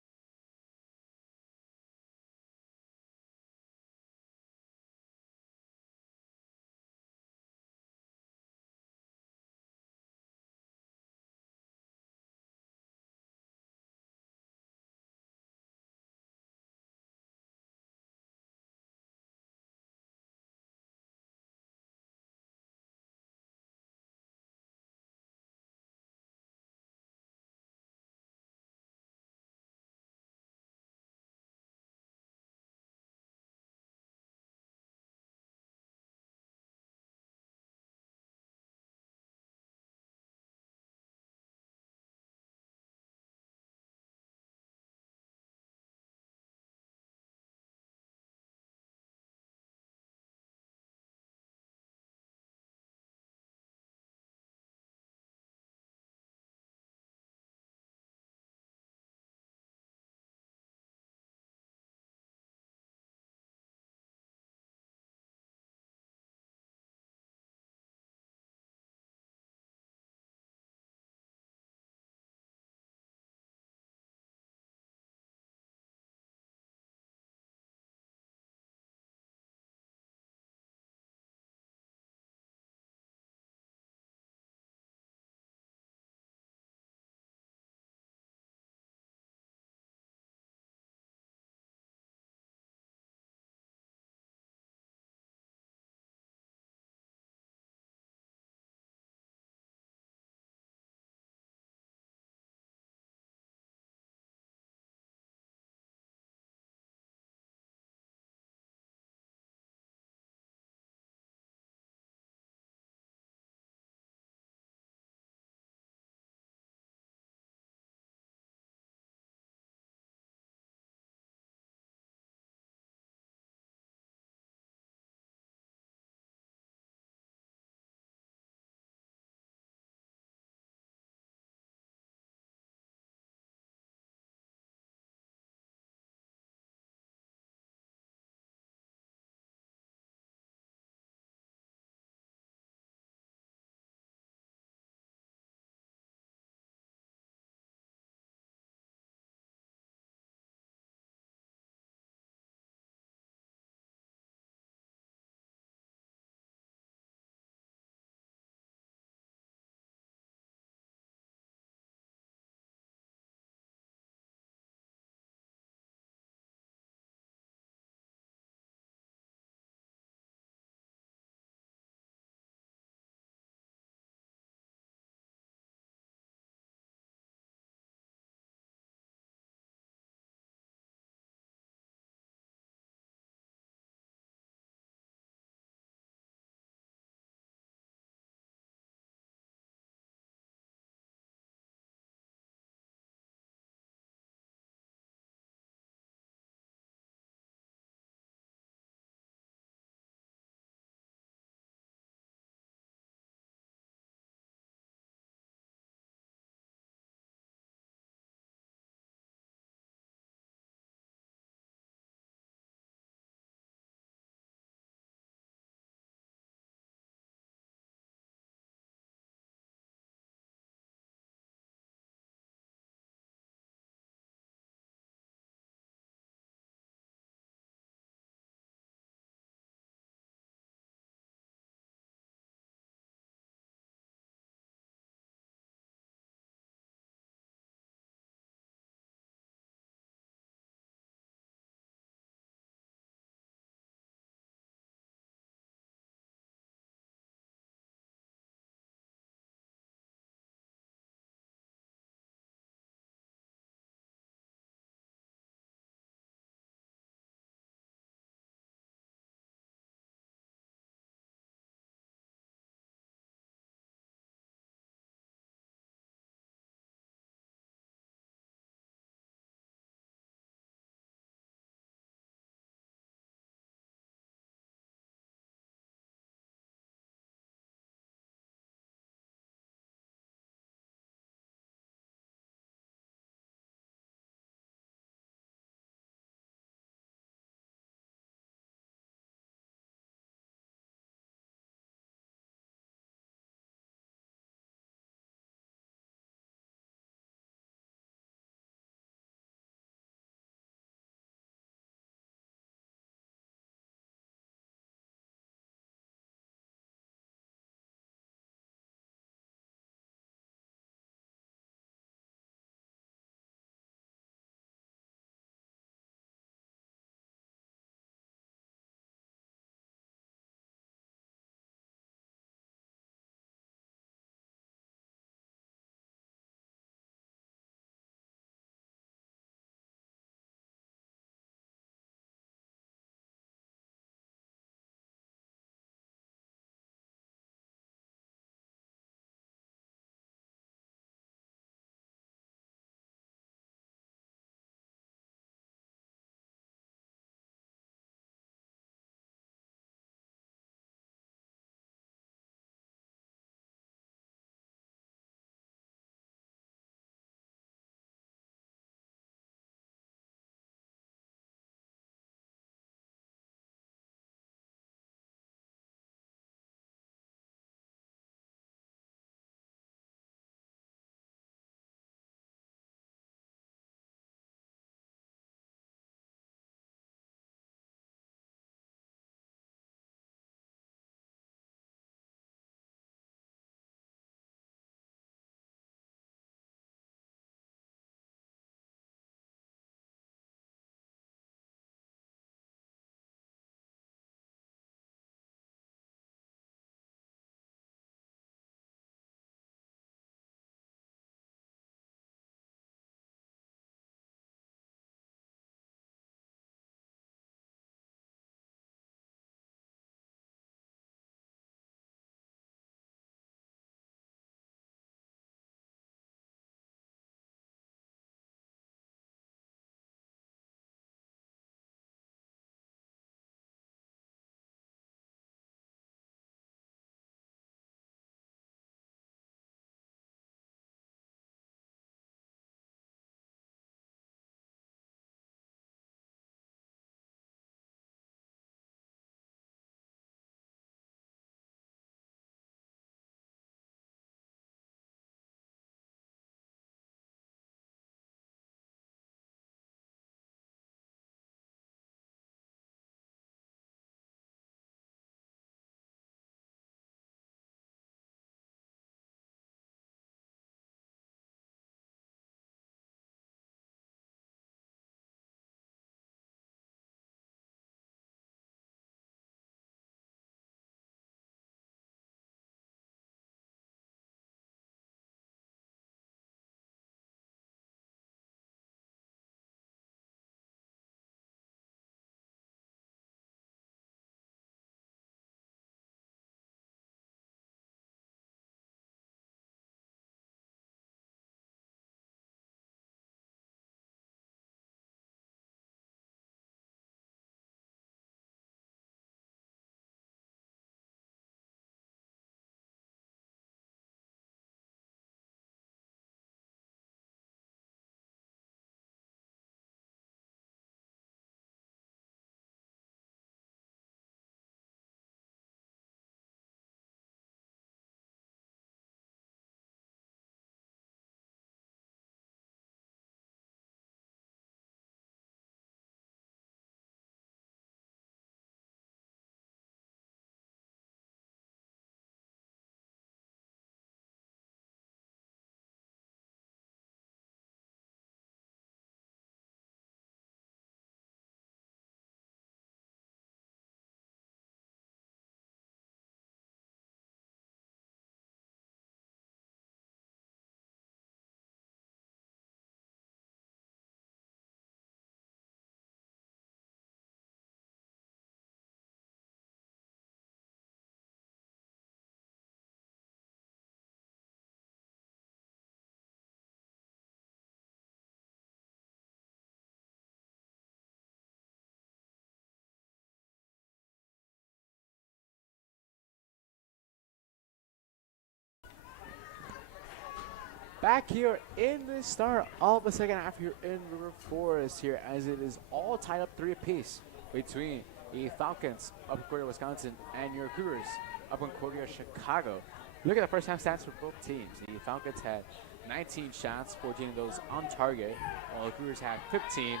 Back here in the start of the second half here in River Forest here, as it is all tied up 3 apiece between the Falcons up in Concordia, Wisconsin, and your Cougars up in Concordia, Chicago. Look at the first half stats for both teams. The Falcons had 19 shots, 14 of those on target, while the Cougars had 15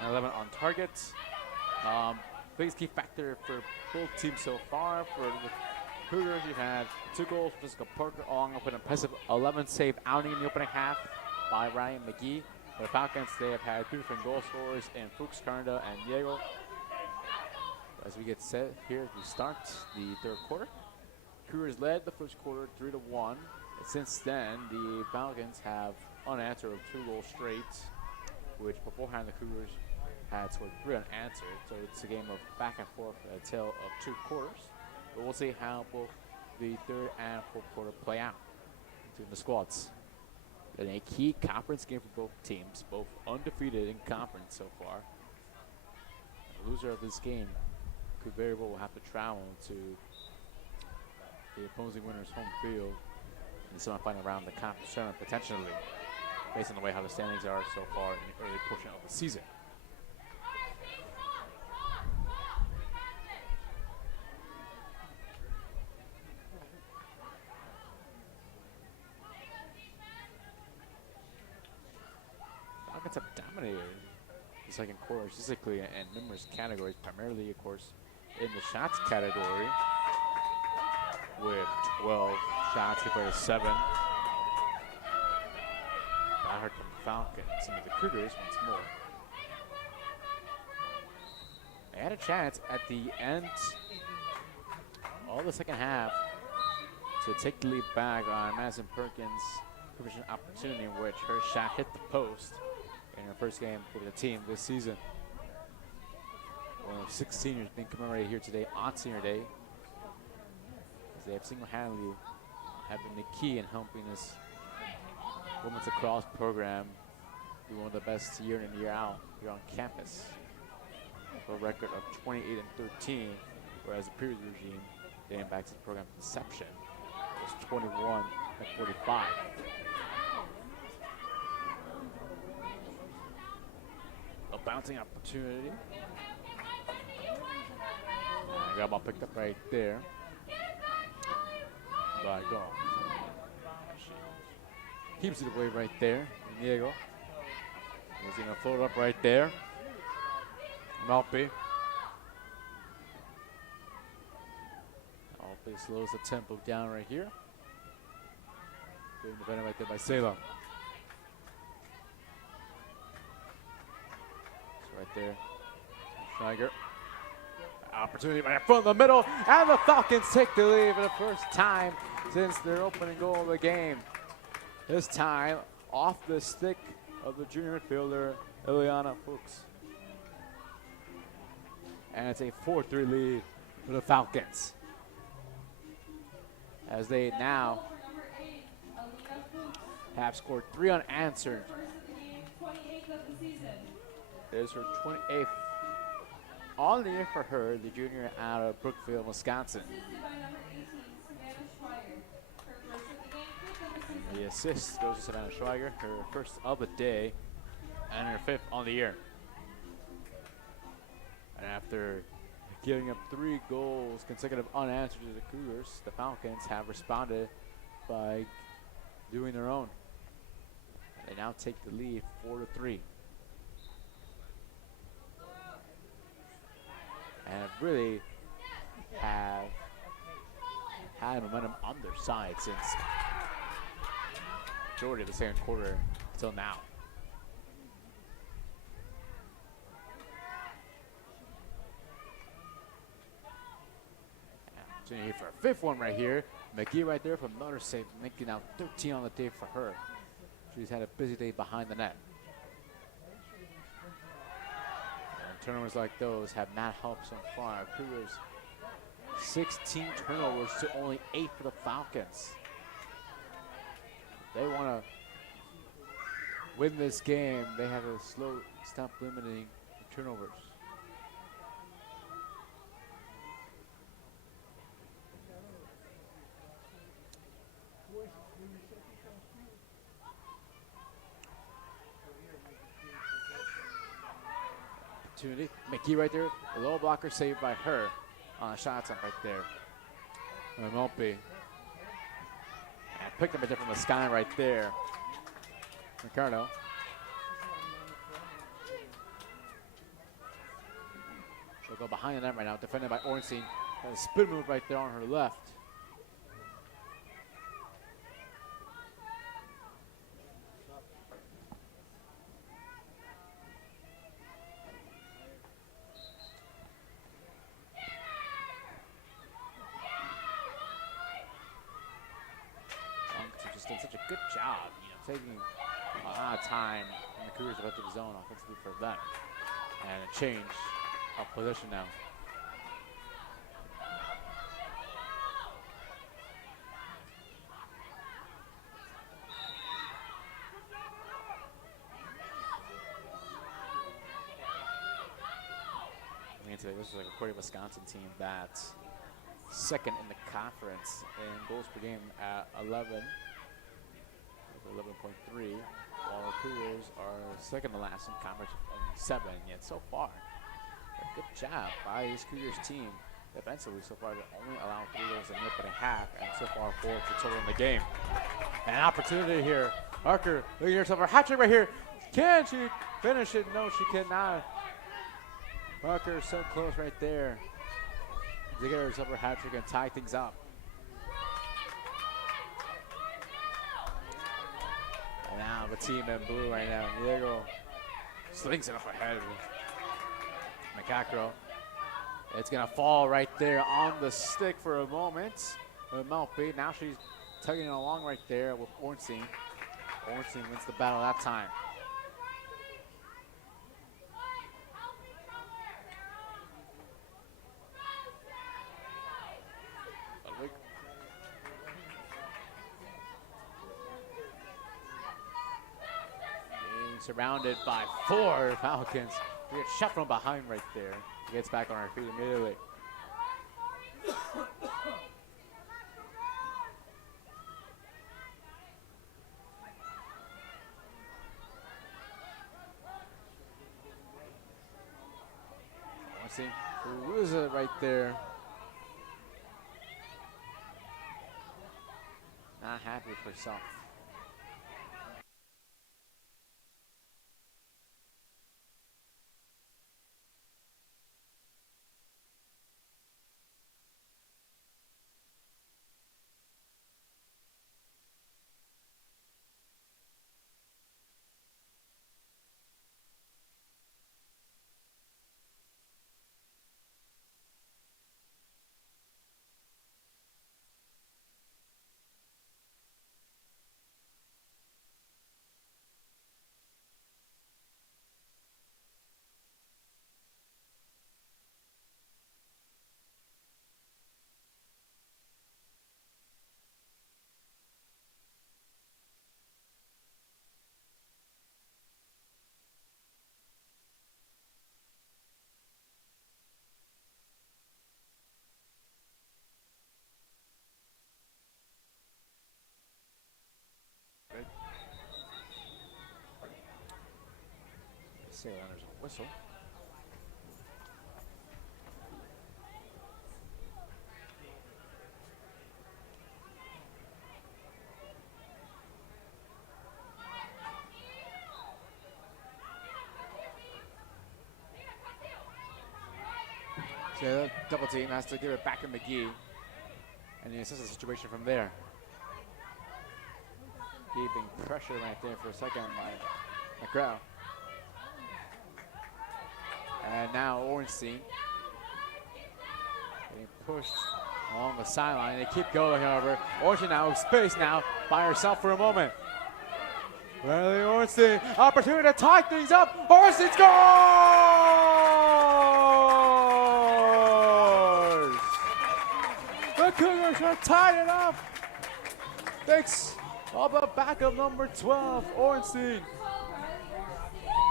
and 11 on target. Biggest key factor for both teams so far. For the Cougars, you had 2 goals for Jessica Parker, along with an impressive 11-save outing in the opening half by Ryan McGee. For the Falcons, they have had 2 different goal scorers in Fuchs, Carnda, and Diego. As we get set here, we start the third quarter. Cougars led the first quarter 3-1. Since then, the Falcons have unanswered with 2 goals straight, which beforehand the Cougars had scored 3 unanswered. So it's a game of back and forth, a tale of 2 quarters. But we'll see how both the third and fourth quarter play out between the squads. In a key conference game for both teams, both undefeated in conference so far. The loser of this game could very well have to travel to the opposing winner's home field in the semifinal round of the conference tournament, potentially, based on the way how the standings are so far in the early portion of the season. Falcons have dominated the second quarter statistically in numerous categories, primarily, of course, in the shots category, with 12 shots compared to 7. I heard from the Falcons into the Cougars once more. They had a chance at the end of the second half to take the lead back on Madison Perkins' provision opportunity, in which her shot hit the post in her first game for the team this season. One of 6 seniors being commemorated here today on Senior Day, as they have single-handedly have been the key in helping this women's lacrosse program be one of the best year in and year out here on campus. For a record of 28-13, whereas the previous regime, dating back to the program's inception, was 21-45. A bouncing opportunity. And got ball picked up right there by Gall. Keeps it away right there. Diego. He's going to float up right there. Malpe. Malpe slows the tempo down right here. Good defender right there by Salem. So right there, Schneiger. Opportunity right from the middle, and the Falcons take the lead for the first time since their opening goal of the game. This time off the stick of the junior midfielder, Ileana Fuchs. And it's a 4-3 lead for the Falcons, as they now have scored 3 unanswered. There's her 28th on the year for her, the junior out of Brookfield, Wisconsin. The assist goes to Savannah Schweiger, her first of the day, and her 5th on the year. And after giving up 3 goals consecutive unanswered to the Cougars, the Falcons have responded by doing their own. They now take the lead 4-3. And really have had momentum on their side since majority of the second quarter until now. Opportunity for a 5th one right here. McGee right there from another save, making out 13 on the day for her. She's had a busy day behind the net. And turnovers like those have not helped so far. Cougars 16 turnovers to only 8 for the Falcons. They want to win this game. They have to stop limiting the turnovers. opportunity. McGee right there. A low blocker saved by her on a shot attempt right there. It won't be. And picked up a from the sky right there. Ricardo. She'll go behind the net right now, defended by Ornstein. A spin move right there on her left. Just did such a good job, taking a lot of time in the Cougars defensive zone offensively for them. And a change of position now. This is like a Cordy, Wisconsin team that's second in the conference in goals per game at 11. 11.3, while the Cougars are second to last in conference with only 7, yet so far, a good job by this Cougars team defensively. So far, they only allowed 3 goals in but a half, and so far 4 for total in the game. An opportunity here. Harker looking herself for a hat trick right here. Can she finish it? No, she cannot. Harker so close right there to get herself her hat trick and tie things up. And now the team in blue right now. Diego slings it off ahead. McCackrow. It's going to fall right there on the stick for a moment. Malpe. Now she's tugging along right there with Ornstein. Ornstein wins the battle that time. Surrounded by 4 Falcons. We get shot from behind right there. Gets back on her feet immediately. See, loses it right there. Not happy with herself. So there's a whistle. So the double team has to give it back to McGee. And he assesses the situation from there. Keeping pressure right there for a second by McGraw. And now Ornstein getting pushed along the sideline. They keep going, however. Ornstein now with space now by herself for a moment. Riley Ornstein, opportunity to tie things up. Ornstein scores! The Cougars are tied it up. Thanks all the backup number 12, Ornstein.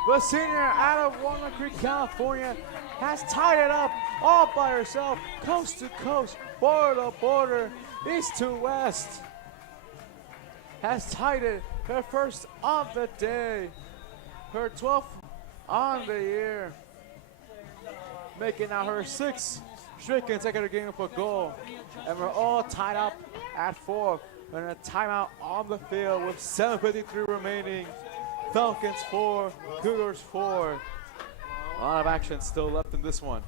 The senior out of Walnut Creek, California, has tied it up all by herself, coast to coast, border to border, east to west. Has tied it, her first of the day, her 12th on the year. making now her 6th straight consecutive game of a goal. And we're all tied up at 4. And a timeout on the field with 7:53 remaining. Falcons 4, Cougars 4. A lot of action still left in this one.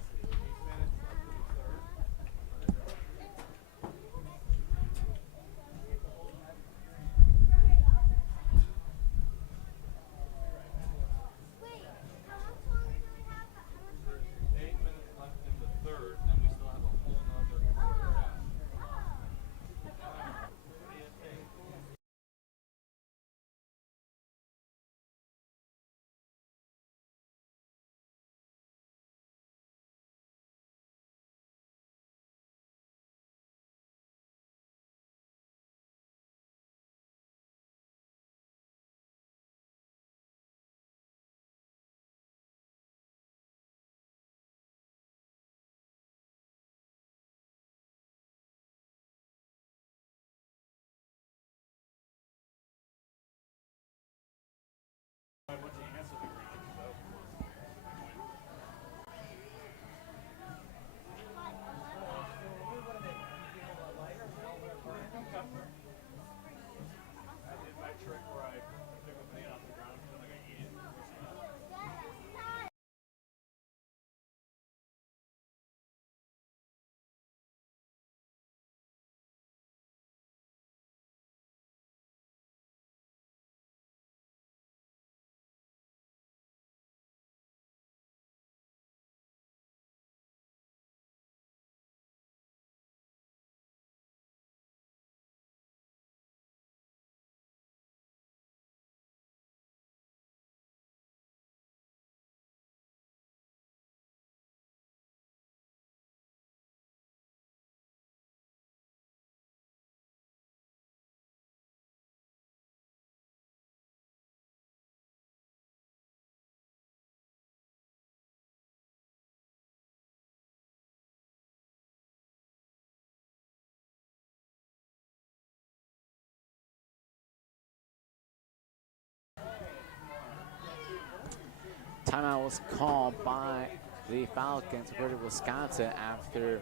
Timeout was called by the Falcons compared to Wisconsin after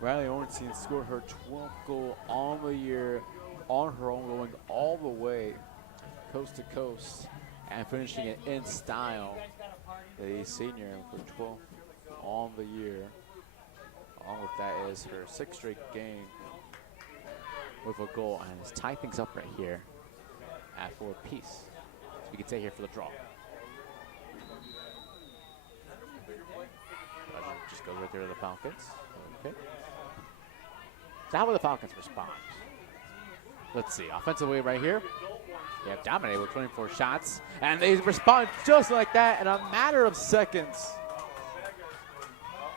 Riley Ornstein scored her 12th goal on the year on her own, going all the way coast to coast and finishing it in style. The senior for 12th on the year. Along with that is her 6th straight game with a goal, and is tying things up right here at 4 apiece. So we can stay here for the draw. Just goes right there to the Falcons. Okay. So how will the Falcons respond? Let's see. Offensively right here, they have dominated with 24 shots, and they respond just like that in a matter of seconds.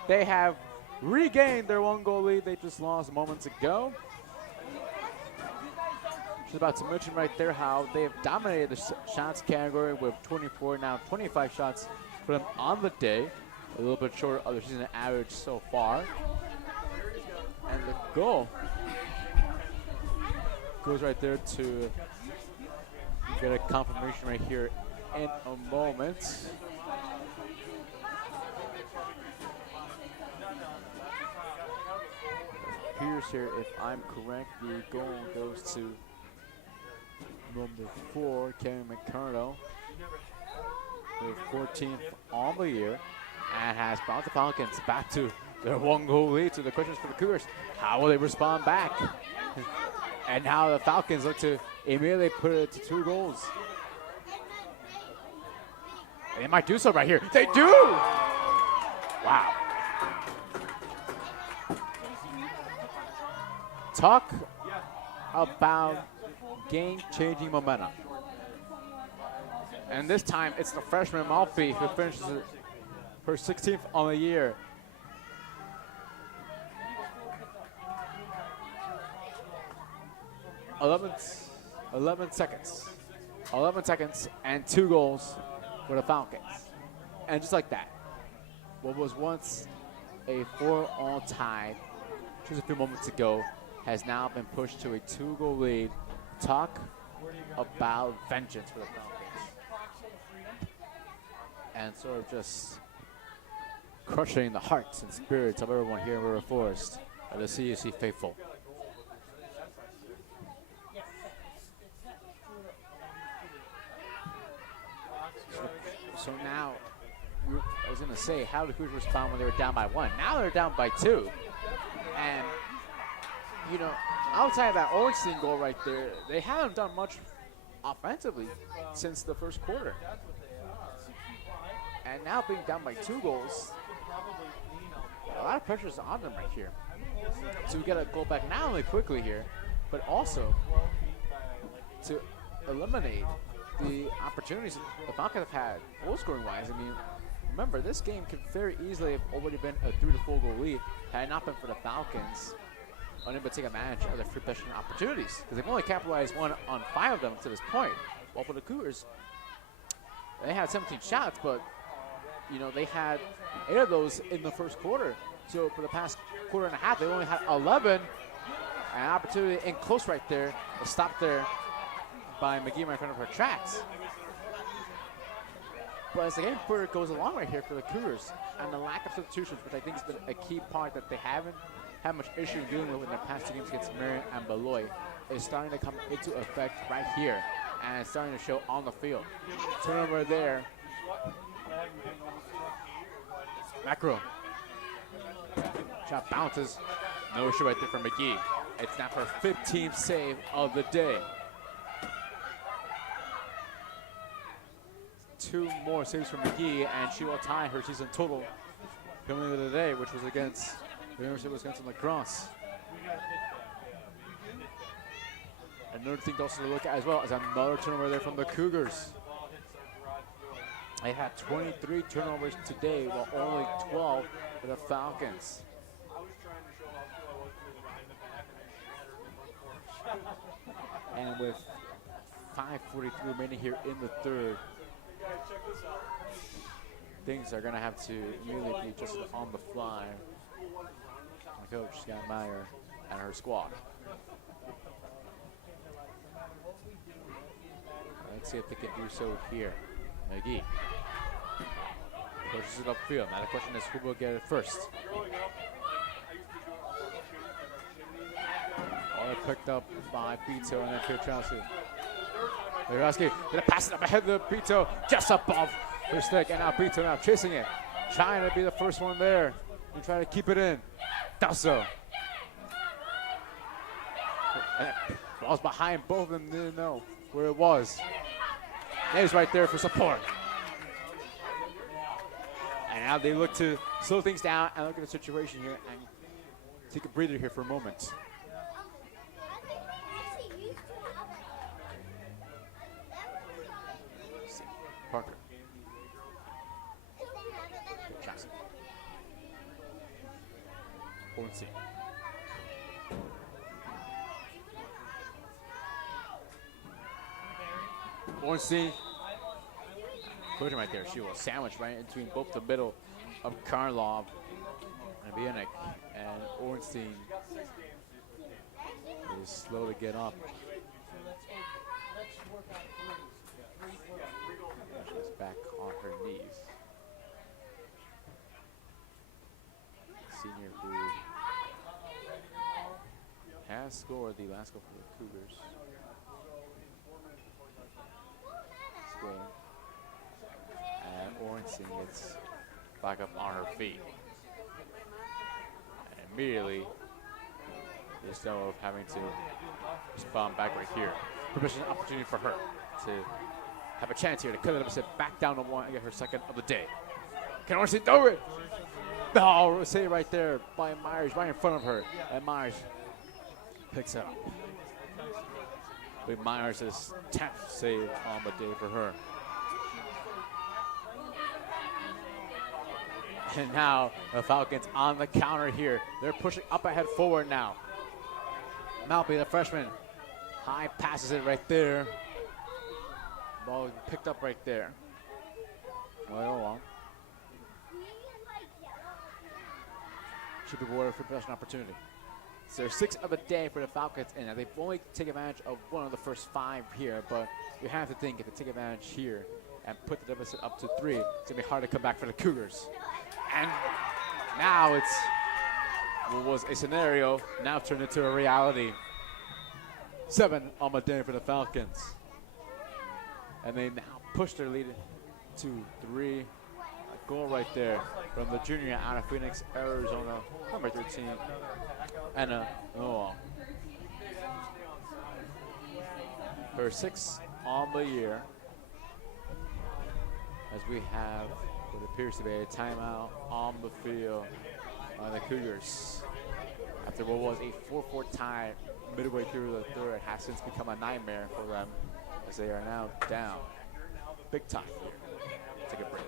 They have regained their 1-goal lead they just lost moments ago. Just about to mention right there how they have dominated the shots category with 24, now 25 shots for them on the day. A little bit short of the season average so far. And the goal goes right there to get a confirmation right here in a moment. It appears here, if I'm correct, the goal goes to number 4, Kevin McCardo, with 14th on the year, and has brought the Falcons back to their 1-goal lead. So the question is for the Cougars, how will they respond back? And now the Falcons look to immediately put it to 2 goals. And they might do so right here. They do! Wow. Talk about game-changing momentum. And this time, it's the freshman Malfi who finishes her 16th on the year. Eleven seconds and 2 goals for the Falcons. And just like that, what was once a 4-all tie just a few moments ago has now been pushed to a 2-goal lead. Talk about vengeance for the Falcons. And sort of just crushing the hearts and spirits of everyone here in River Forest, of the CUC faithful. So now, I was going to say, how did Cougars respond when they were down by 1? Now they're down by 2. And, you know, outside of that Ornstein goal right there, they haven't done much offensively since the first quarter. And now being down by 2 goals, a lot of pressure is on them right here. So we got to go back not only quickly here, but also to eliminate the opportunities the Falcons have had goal scoring wise. I mean, remember, this game could very easily have already been a 3 to 4 goal lead had it not been for the Falcons unable to take advantage of their free possession opportunities, because they've only capitalized 1 on 5 of them to this point. While for the Cougars, they had 17 shots, but you know, they had 8 of those in the first quarter. So for the past quarter and a half, they only had 11. An opportunity in close right there, a stop there by McGee right in front of her tracks. But as the game quarter goes along right here for the Cougars, and the lack of substitutions, which I think has been a key part that they haven't had much issue dealing with in their past 2 games against Marion and Beloit, is starting to come into effect right here, and it's starting to show on the field. Turnover there. Macro. Shot bounces. No issue right there for McGee. It's now her 15th save of the day. 2 more saves from McGee, and she will tie her season total coming into the day, which was against the University of Wisconsin Lacrosse. Another thing to also look at as well is another turnover there from the Cougars. They had 23 turnovers today, while only 12 for the Falcons. And with 5:43 remaining here in the third, things are going to have to immediately be adjusted on the fly. My coach, Scott Meyer, and her squad. Let's see if they can do so here. McGee pushes it upfield. Now the question is, who will get it first? All picked up by Pito and then Piotrowski. Piotrowski gonna pass it up ahead of Pito, just above her stick, and now Pito now chasing it, trying to be the first one there and try to keep it in. Does so. And it falls behind both of them, didn't know where it was. He's right there for support. And now they look to slow things down and look at the situation here and take a breather here for a moment. Parker. Johnson. Ornstein. Ornstein. Put him right there. She will sandwich right in between both the middle of Karlov and Bienek. And Ornstein is slow to get up. She's back on her knees. Senior who has scored the last goal for the Cougars. And Ornstein gets back up on her feet. And immediately, instead of having to respond back right here, permission opportunity for her to have a chance here to cut it up, back down to 1 and get her second of the day. Can Ornstein do it? No, say right there by Myers, right in front of her. And Myers picks it up. But Myers' 10th save on the day for her. And now the Falcons on the counter here. They're pushing up ahead forward now. Malpe, the freshman, high passes it right there. Ball picked up right there. Right along. Should be rewarded for possession opportunity. So there's 6 of the day for the Falcons, and they've only taken advantage of 1 of the first 5 here, but you have to think if they take advantage here, and put the deficit up to 3. It's going to be hard to come back for the Cougars. And now it's what was a scenario now turned into a reality. 7 on the day for the Falcons. And they now push their lead to 3. A goal right there from the junior out of Phoenix, Arizona, number 13, Anna Noel. Her 6th on the year. As we have what appears to be a timeout on the field on the Cougars. After what was a 4-4 tie midway through the third, it has since become a nightmare for them as they are now down. Big time here. Take a break.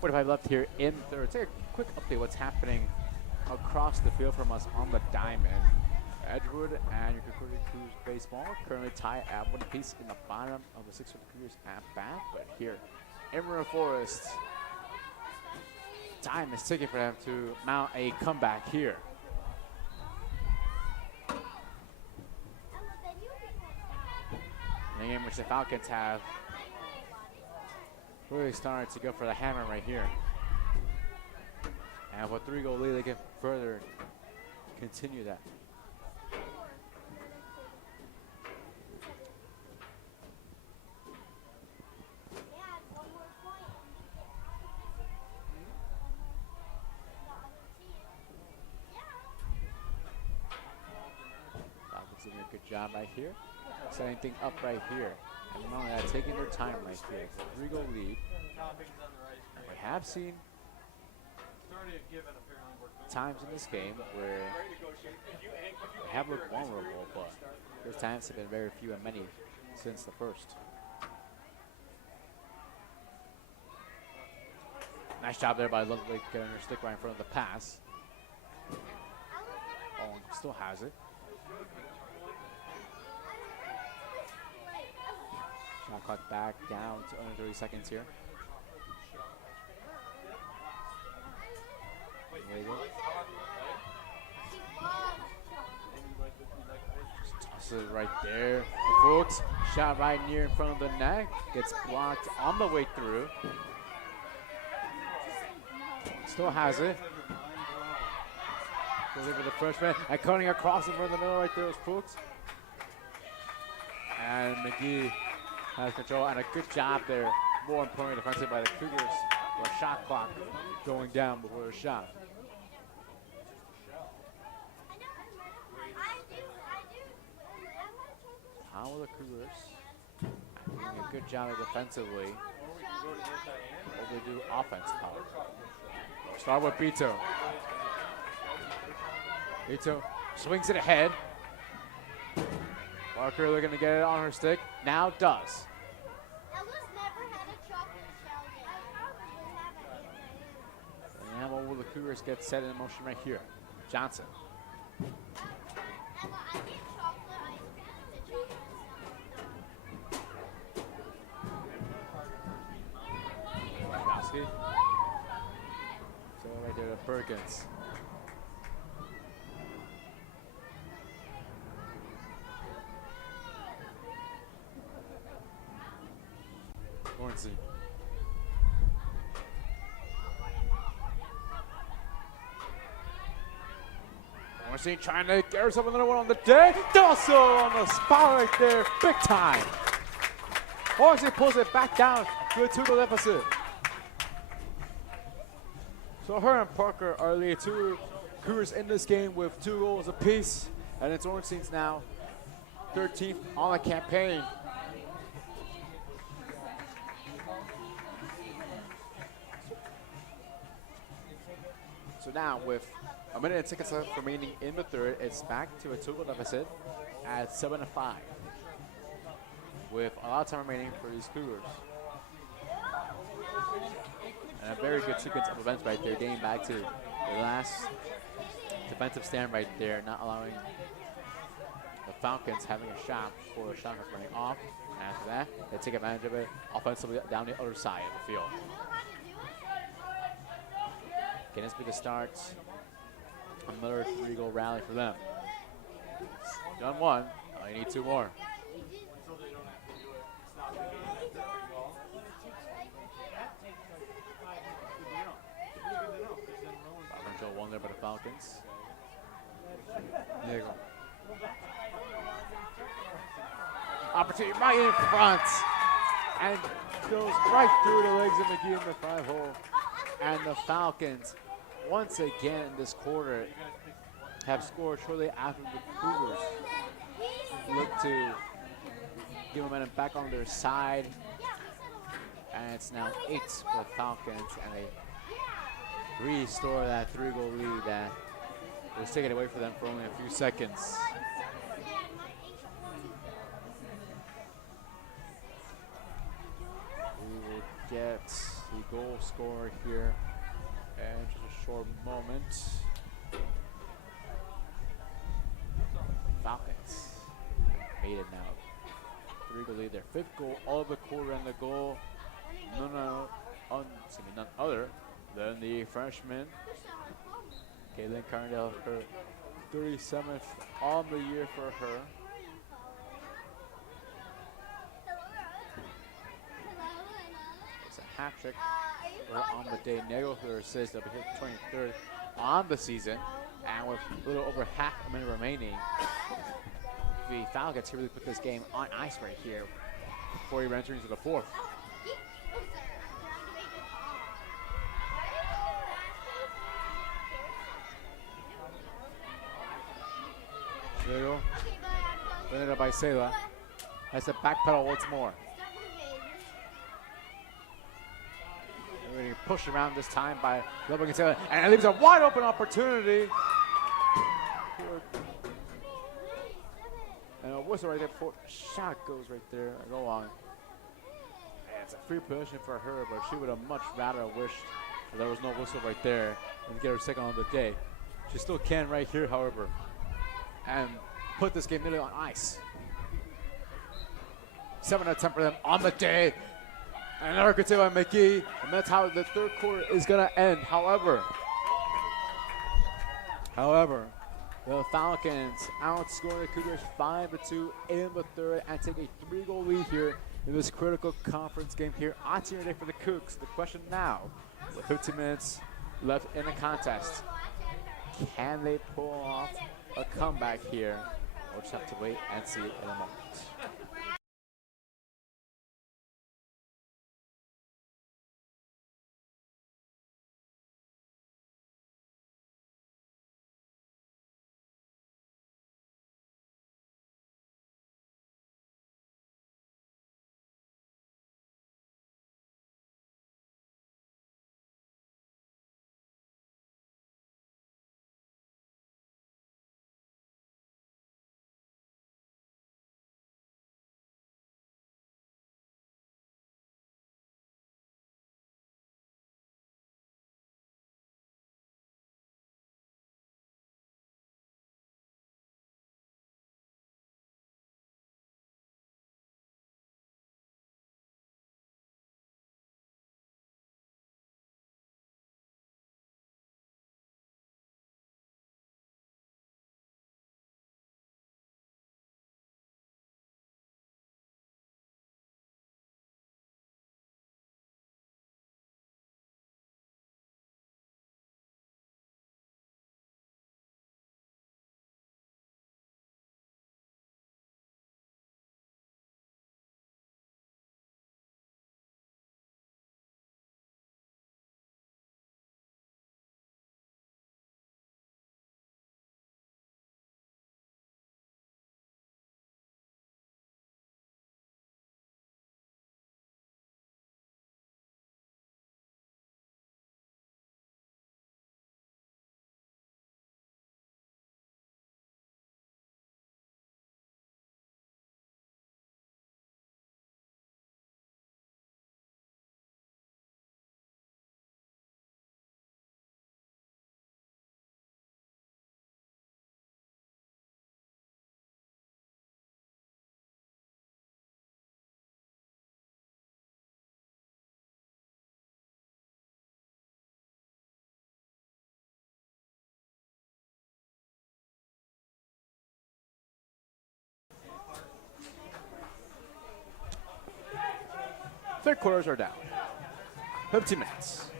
What have I left here in third? Take a quick update what's happening across the field from us on the diamond. Edgewood and your Concordia Cougars baseball currently tie at 1 apiece in the bottom of the 6 Cougars at bat. But here, Emerald Forest, time is ticking for them to mount a comeback here. In a game which the Falcons have really started to go for the hammer right here. And with a 3-goal lead, they can further continue that. Falcons doing a good job right here. Setting things up right here. And not only that, taking their time right here. 3-goal lead. We have seen times in this game where they have looked vulnerable, but those times have been very few and many since the first. Nice job there by Ludwig getting her stick right in front of the pass. Owen still has it. Shot clock back down to under 30 seconds here. Just tosses it right there. Fuchs, shot right near in front of the net. Gets blocked on the way through. Still has it. Goes over the freshman. And cutting across in front of the middle right there is Fuchs. And McGee has control, and a good job there. More importantly, defensive by the Cougars. A shot clock going down before the shot. How are the Cougars doing a good job defensively? What they do offense power. Start with Bito. Ito swings it ahead. Parker looking to get it on her stick. Now does. Ella's never had a chocolate shell yet. I probably haven't. And now will the Cougars get set in motion right here. Johnson. Ella, I get chocolate ice cream with the chocolate and stuff. Kowski. So right there to Perkins. Hornsey. Hornsey trying to get herself another one on the day. Also on the spot right there, big time. Hornsey pulls it back down to a 2-goal deficit. So her and Parker are the two Cougars in this game with 2 goals apiece, and it's Ornstein's now 13th on the campaign. So now with a minute and 6 seconds left remaining in the third, it's back to a 2-goal deficit at 7-5. With a lot of time remaining for these Cougars. And a very good sequence of events right there, dating back to the last defensive stand right there, not allowing the Falcons having a shot before the shot was running off. And after that, they take advantage of it offensively down the other side of the field. Gillespie to start another 3-goal rally for them. Done one, I need 2 more. One there by the Falcons. There you go. Opportunity right in front. And goes right through the legs of McGee in the 5-hole. And the Falcons, once again in this quarter, have scored shortly after the Cougars look to get momentum back on their side. And it's now 8 for the Falcons, and they restore that 3-goal lead that was taken away from them for only a few seconds. We will get the goal scorer here in just a short moment. Falcons made it now. 3-goal lead, their 5th goal of the quarter, and the goal none other than the freshman, Caitlin Carndale, her 37th on the year for her. It's a hat trick on the day. Nagel for her assist, that'll be her 23rd on the season. And with a little over half a minute remaining, the Falcons really put this game on ice right here before he enters into the 4th. There you go. Winning it by Sela. Has to backpedal once more. Really pushed around this time by Lubbock and Sela. And it leaves a wide open opportunity. And a whistle right there before shot goes right there. Go on. And it's a free position for her, but she would have much rather wished there was no whistle right there and get her second on the day. She still can right here, however, and put this game nearly on ice. 7-10 for them on the day. And another good save by McGee. And that's how the third quarter is going to end. However, the Falcons outscore the Cougars 5-2 in the third and take a 3-goal lead here in this critical conference game here on Senior Day for the Cougs. The question now, with 15 minutes left in the contest, can they pull off a comeback here? We'll just have to wait and see in a moment. third quarters are down. 15 minutes.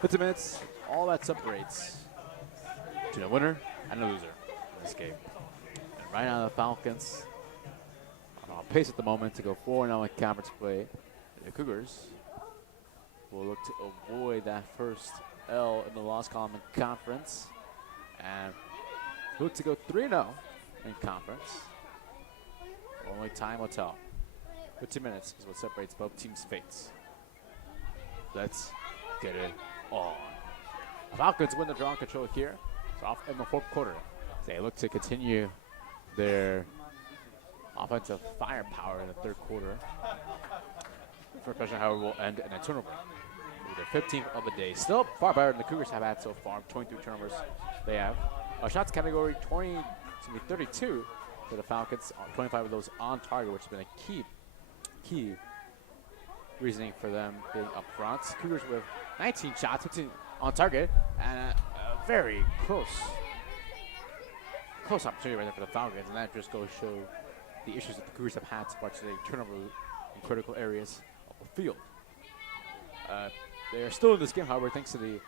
15 minutes, all that separates to the winner and the loser in this game. And right now the Falcons are on pace at the moment to go 4-0 in conference play. The Cougars will look to avoid that first L in the loss column in conference and look to go 3-0 in conference. Only time will tell. 15 minutes is what separates both teams' fates. Let's get it on. Falcons win the draw control here. It's off in the fourth quarter. They look to continue their offensive firepower in the third quarter. First possession, however, will end in a turnover. Their 15th of the day. Still far better than the Cougars have had so far. 23 turnovers they have. Shots category 32 for the Falcons. 25 of those on target, which has been a key reasoning for them being up front. Cougars with 19 shots, 15 on target, and a very close opportunity right there for the Falcons, and that just goes to show the issues that the Cougars have had so far today, turnover in critical areas of the field. They are still in this game, however, thanks to the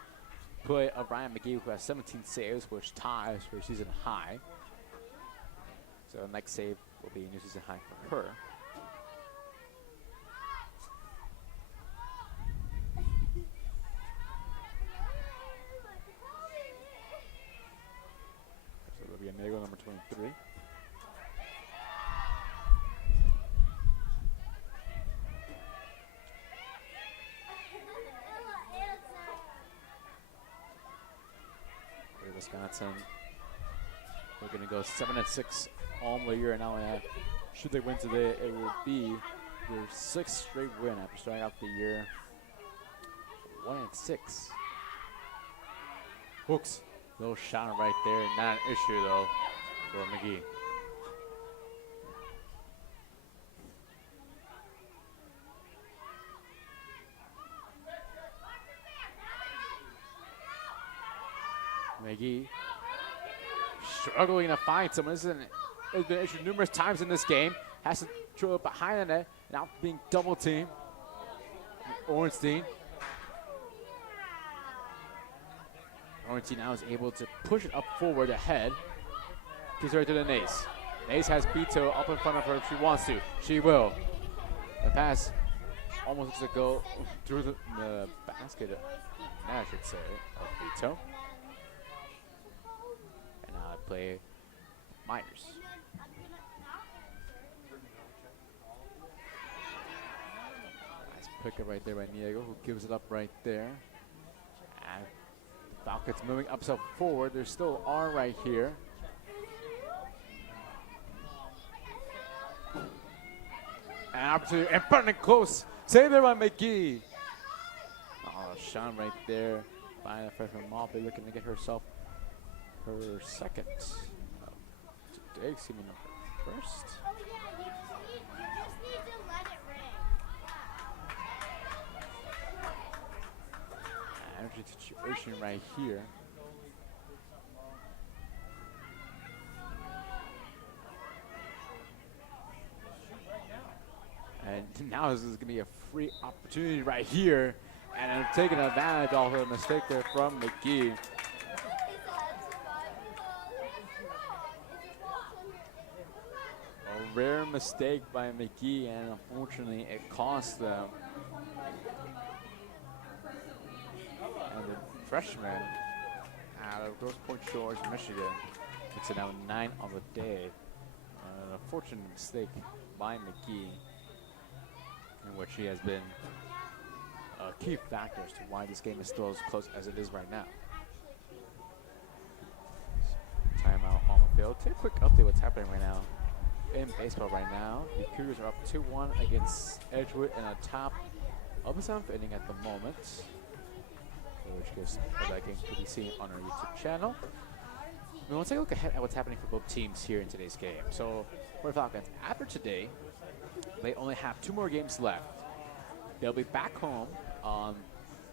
play of Ryan McGee, who has 17 saves, which ties for a season high. So the next save will be a new season high for her. So there'll be a Nego, number 23. Wisconsin, we're going to go 7-6 all the year, and now should they win today, it will be their 6th straight win after starting out the year 1-6. Hooks, little shot right there, not an issue though for McGee. McGee struggling to find someone. This has been issued numerous times in this game. Has to throw it behind the net. Now being double teamed. Ornstein. Ornstein now is able to push it up forward ahead. Gives it right to the Nace. Nace has Bito up in front of her if she wants to. She will. The pass almost looks to go through the basket. Now I should say of Bito. Play Myers. Nice pick up right there by Niego, who gives it up right there. And Falcons moving up so forward. There still are right here. An opportunity in front and close. Save there by McGee. Oh, Sean right there. By the freshman Malby looking to get herself her second today, excuse me, first. Oh yeah, you just need to let it ring. Energy situation right here. And now this is going to be a free opportunity right here. And I'm taking advantage of a mistake there from McGee. A rare mistake by McGee, and unfortunately it cost them. And the freshman out of Grosse Pointe Shores, Michigan, it's now 9 on the day. An unfortunate mistake by McGee, in which he has been a key factor as to why this game is still as close as it is right now. Timeout on the field. Take a quick update what's happening right now in baseball right now. The Cougars are up 2-1 against Edgewood in the top of the 7th inning at the moment, which gives that game to be seen on our YouTube channel. Now let's take a look ahead at what's happening for both teams here in today's game. So for the Falcons, after today, they only have 2 more games left. They'll be back home on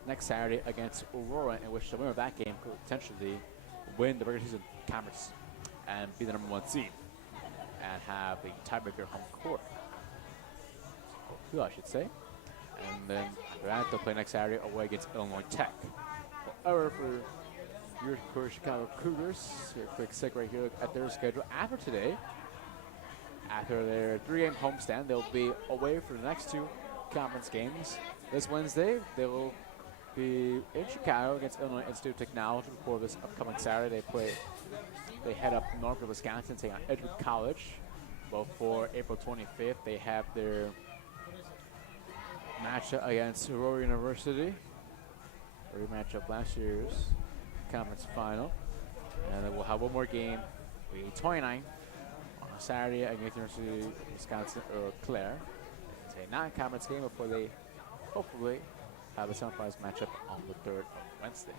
next Saturday against Aurora, in which the winner of that game could potentially win the regular season conference and be the #1 seed and have a tiebreaker home court. I should say. And then after that, they'll play next Saturday away against Illinois Tech. However, for your core Chicago Cougars, here a quick sec right here at their schedule. After today, after their 3-game homestand, they'll be away for the next 2 conference games. This Wednesday, they will be in Chicago against Illinois Institute of Technology. Before this upcoming Saturday, they head up north of Wisconsin, taking on Edgewood College. Before April 25th, they have their matchup against Aurora University. Rematch of last year's conference final. And then we'll have one more game, week 29, on a Saturday against University of Wisconsin Eau Claire. It's a non-conference game before they hopefully have a semifinals matchup on the 3rd of Wednesday.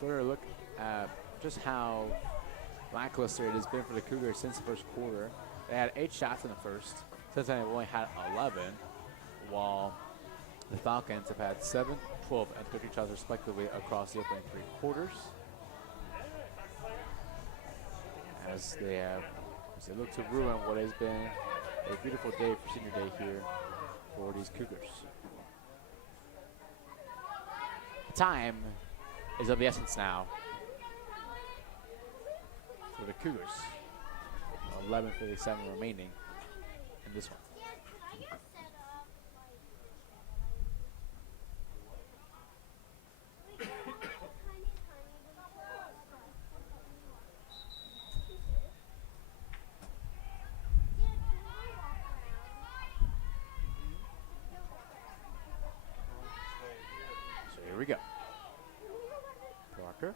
Further look at just how lackluster it has been for the Cougars since the first quarter. They had 8 shots in the first. Since then, they've only had 11, while the Falcons have had 7, 12, and 13 shots respectively across the opening 3 quarters. As they look to ruin what has been a beautiful day for senior day here for these Cougars. Time is of the essence now for the Cougars. 11:57 remaining in this one. So here we go. Parker.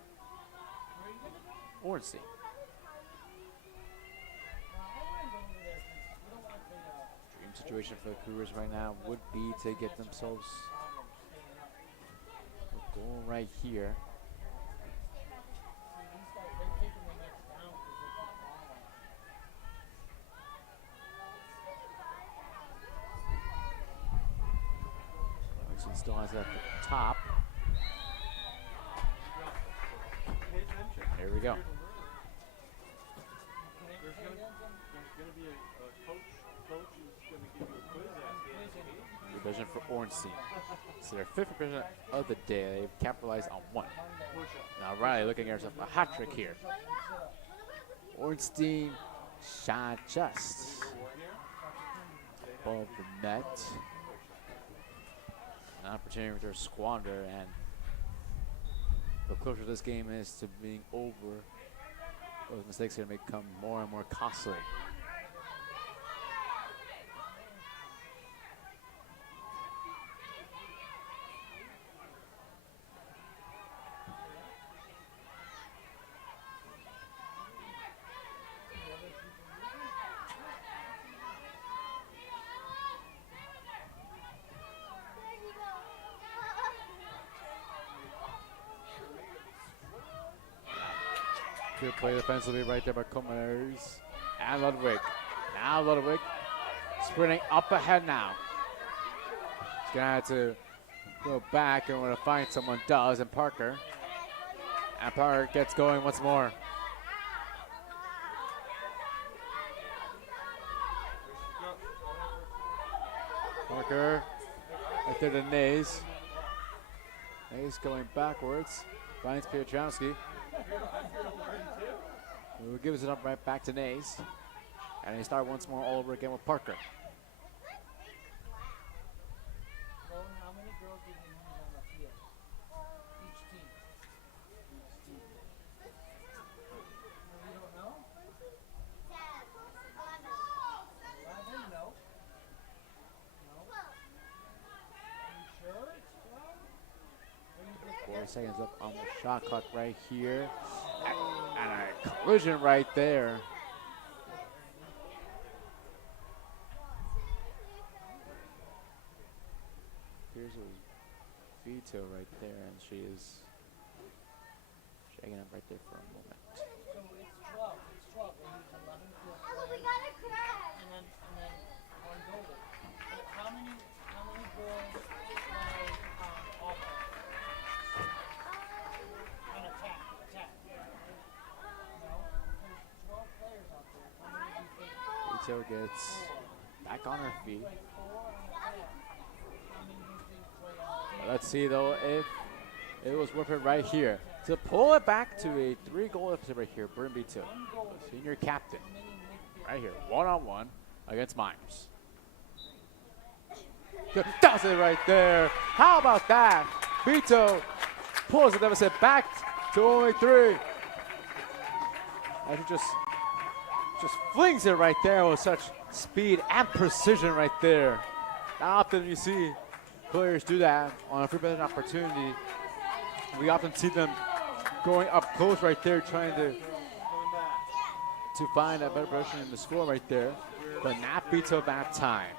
Ornstein. Dream situation for the Cougars right now would be to get themselves a goal right here. Ornstein still has it at the top. Here we go. There's going to be a coach who's going to give you a quiz at the end. Revision for Ornstein. So their 5th revision of the day. They've capitalized on 1. Now Riley looking at herself a hat trick here. Ornstein shot just above the net. An opportunity to squander, and the closer this game is to being over, those mistakes are going to become more and more costly. Good play defensively right there by Comares and Ludwig. Now Ludwig sprinting up ahead now. He's going to have to go back and want to find someone does, and Parker. And Parker gets going once more. Parker right there to Nays. Nays going backwards. Finds Piotrowski. Who gives it up right back to Nays. And they start once more all over again with Parker. How many girls did you use on the field? Each team. You don't know? 11? No. No? Are you sure it's 12? 4 seconds up on the shot clock right here. And a collision right there. Here's a veto right there, and she is shaking up right there for a moment. So it's 12. It's 12. They use 11 field Oh, we players got a crash. and then 1 goalie. But how many girls play offense? On attack. No? There's 12 players out there. How many do you think? Vito gets back on her feet. Let's see though if it was worth it right here to pull it back to a 3-goal deficit right here. Bryn Vito, senior captain, right here, one-on-one against Myers. Good, does it right there. How about that? Vito pulls the deficit back to only 3. And he just flings it right there with such speed and precision right there. Not often you see players do that on a free possession opportunity. We often see them going up close right there, trying to find a better position in the score right there. But not Vito that time.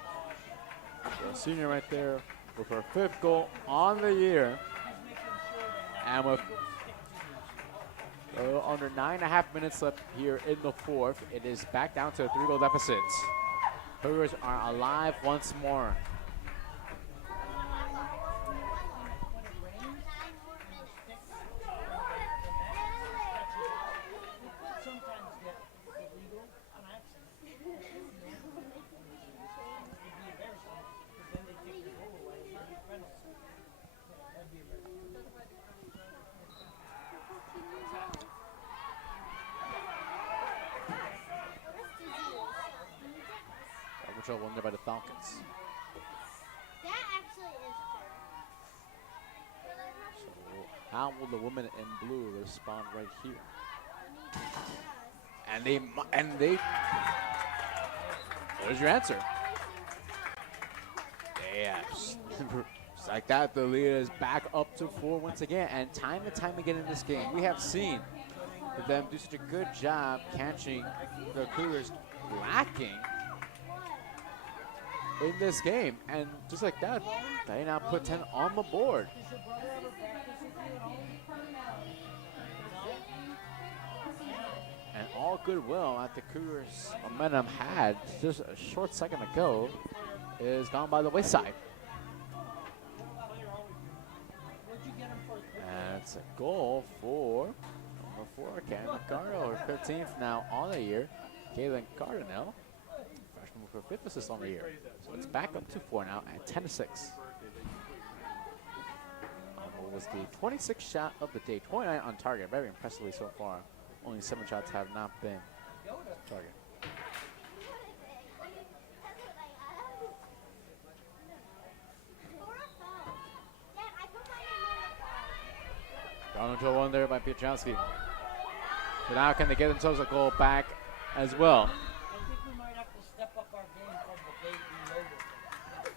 The senior right there with her 5th goal on the year. And with under 9.5 minutes left here in the 4th, it is back down to a 3-goal deficit. Cougars are alive once more. Won there by the Falcons. That actually is true. So how will the women in blue respond right here? And they. What is your answer? Yes. Just like that, the lead is back up to 4 once again. And time again in this game, we have seen them do such a good job catching the Cougars lacking in this game, and just like that, they now put 10 on the board. And all goodwill that the Cougars momentum had just a short second ago is gone by the wayside. And it's a goal for number 4, Canada Cardinal, her 15th now on the year. Kaylin Cardinal, freshman with her 5th assist on the year. So it's back up to 4 now at 10-6. What was the 26th shot of the day, 29 on target, very impressively so far. Only 7 shots have not been target. Gone into a 1 there by Piotrowski. So now can they get themselves a goal back as well?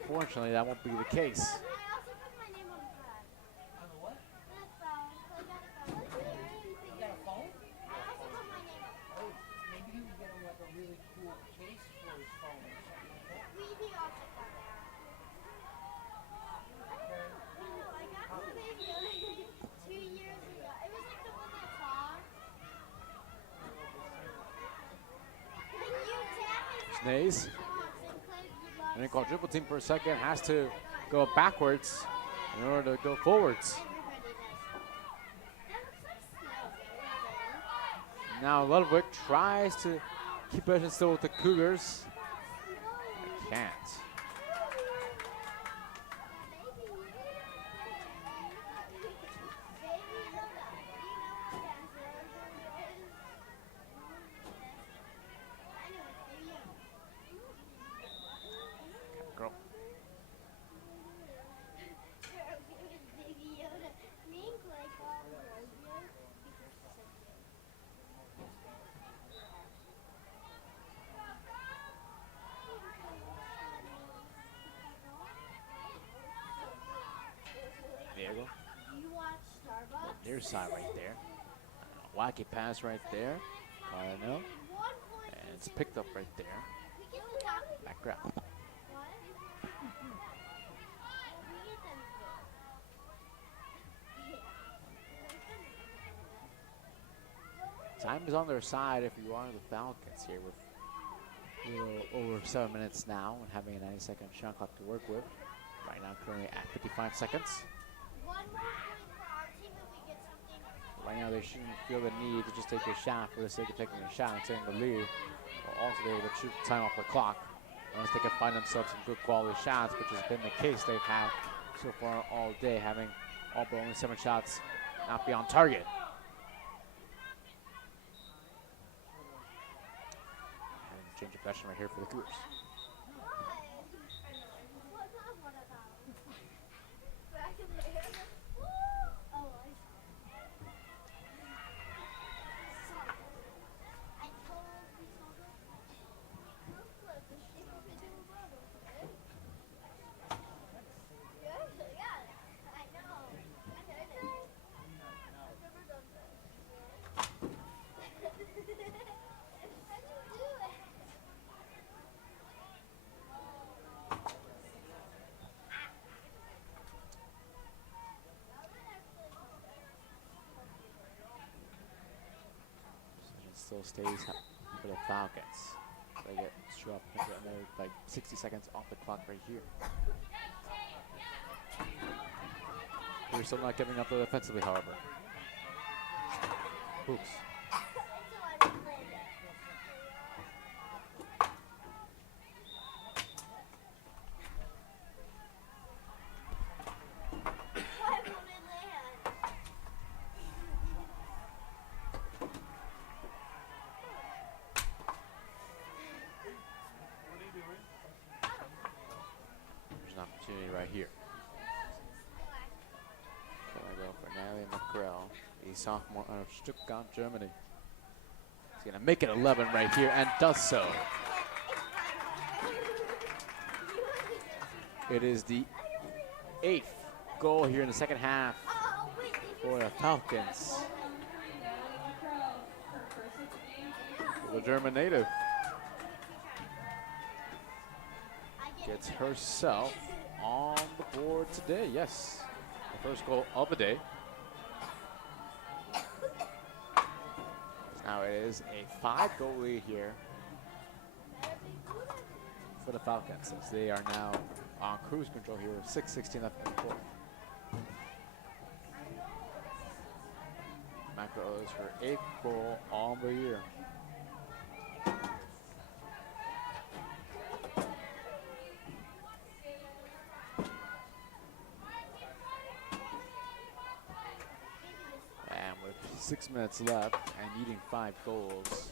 Fortunately, that won't be the case. Snays. And then quadruple team for a second, has to go backwards in order to go forwards. Now Ludwig tries to keep possession still with the Cougars. Can't. Near side right there. Wacky pass right there. Cardinal. And it's picked up right there. Back ground. Time is on their side if you are the Falcons here with a little over 7 minutes now and having a 90-second shot clock to work with. Right now currently at 55 seconds. Right now, they shouldn't feel the need to just take a shot for the sake of taking a shot and taking the lead. But also, they would shoot time off the clock unless they can find themselves some good quality shots, which has been the case they've had so far all day, having all but only 7 shots not be on target. And change of possession right here for the Cougars. Still stays for the Falcons. They get struck like 60 seconds off the clock right here. We're still not giving up offensively, however. Oops. Right here. Gonna go for Natalie McGrail, a sophomore out of Stuttgart, Germany. He's gonna make it 11 right here and does so. It is the 8th goal here in the second half for the Falcons. The German native gets herself on the board today. Yes, the first goal of the day. Now it is a 5-goal lead here for the Falcons, as they are now on cruise control here. 6:16 left in the fourth. Macro is her 8th goal on the year. And with 6 minutes left and needing 5 goals,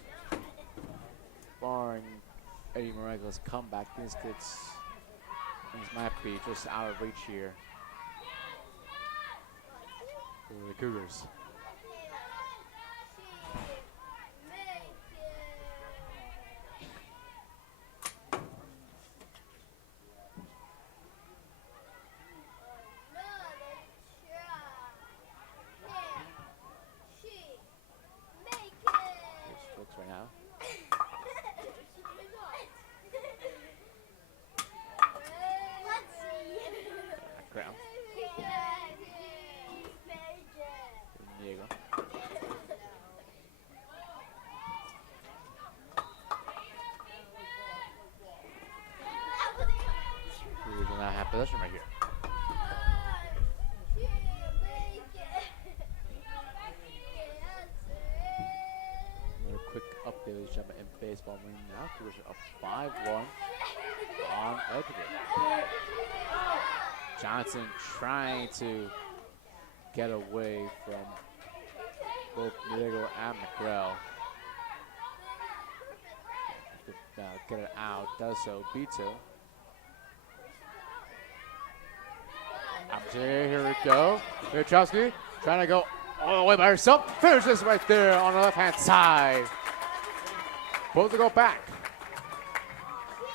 barring Eddie Morega's comeback, things might be just out of reach here for the Cougars. Right now. Ground. Diego. We do not have possession right here. Quick update, ladies and gentlemen, in baseball. We now Cougars are up 5-1 on Edgewood. Johnson trying to get away from both Diego and McGrail. Get it out, does so. Bito. Here we go. Wachowski trying to go all the way by herself. Finishes right there on the left-hand side. Both to go back.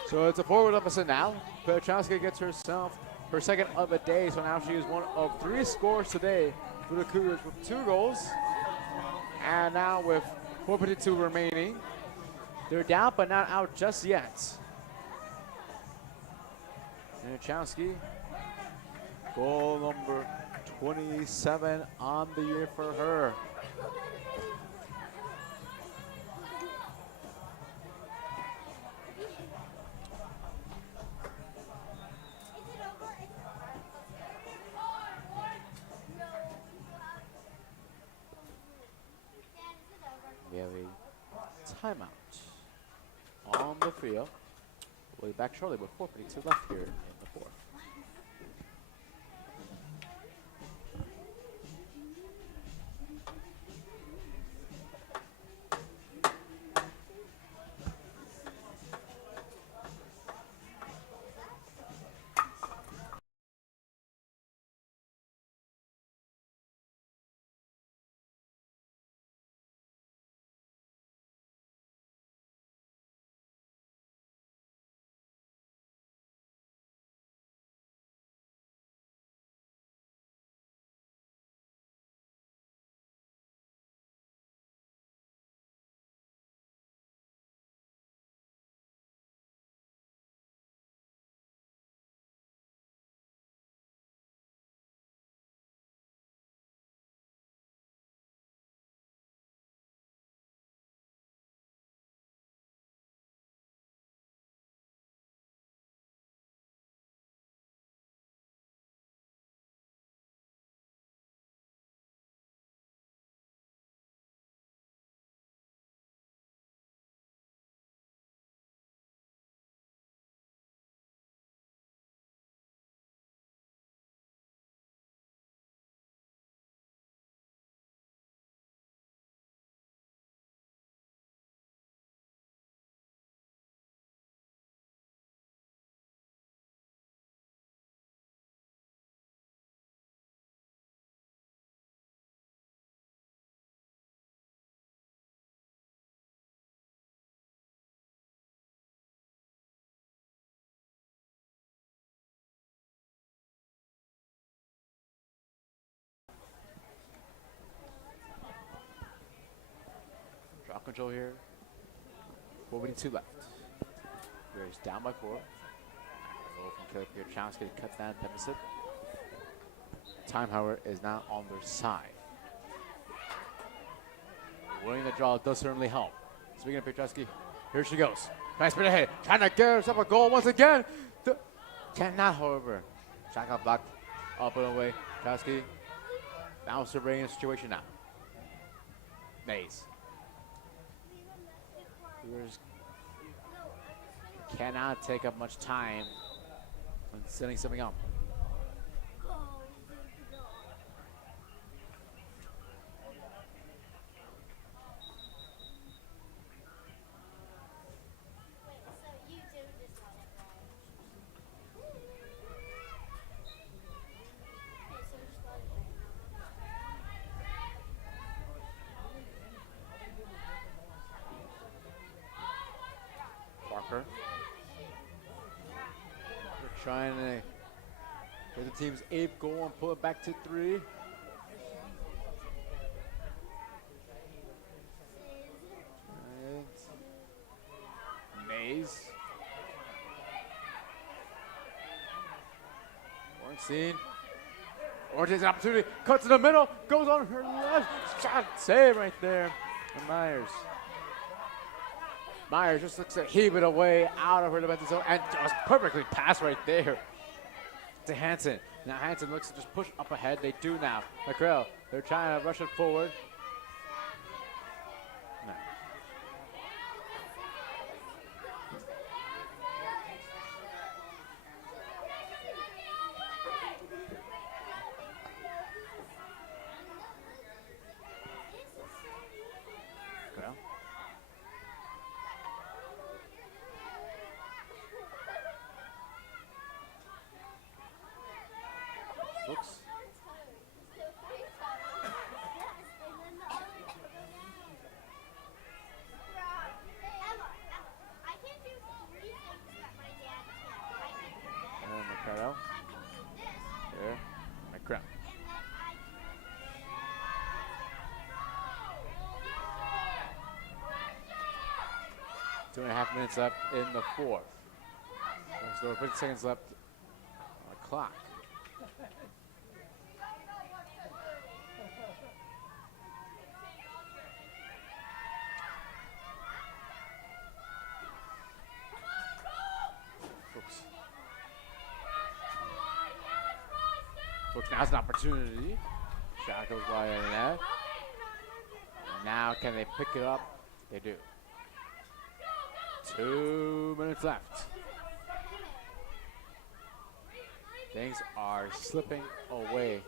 So it's a forward deficit now. Wachowski gets herself her second of the day. So now she is one of 3 scores today for the Cougars with 2 goals. And now with 4:52 remaining, they're down but not out just yet. Wachowski, goal number 27 on the year for her. timeout on the field. We'll be back shortly with 4:52 left here in the fourth. Draw control here. 4:22 left. He's down by 4. Roll from Caleb here. Chance going to cut that deficit. Time, however, is now on their side. Winning the draw does certainly help. Speaking of Petrovsky, here she goes. Nice spin ahead. Trying to get herself a goal once again. Cannot, however. Shot got blocked up and away. Petrovsky bounce surveying the situation now. Mays. Brewers cannot take up much time when setting something up. Parker. They're trying to get the team's 8th goal and pull it back to 3. And Mays. Ornstein. Ornstein's an opportunity. Cuts in the middle. Goes on her left. Shot save right there. And Myers just looks to heave it away out of her defensive zone and just perfectly passed right there to Hansen. Now Hansen looks to just push up ahead. They do now. McCrell, they're trying to rush it forward. No. McCrell. Looks. And McCarroll. There. McCrell. Two and a half minutes left in the 4th. So 50 seconds left on the clock. Brooks now has an opportunity. Shot goes wide in the net. Now can they pick it up? They do. 2 minutes left. Things are slipping away.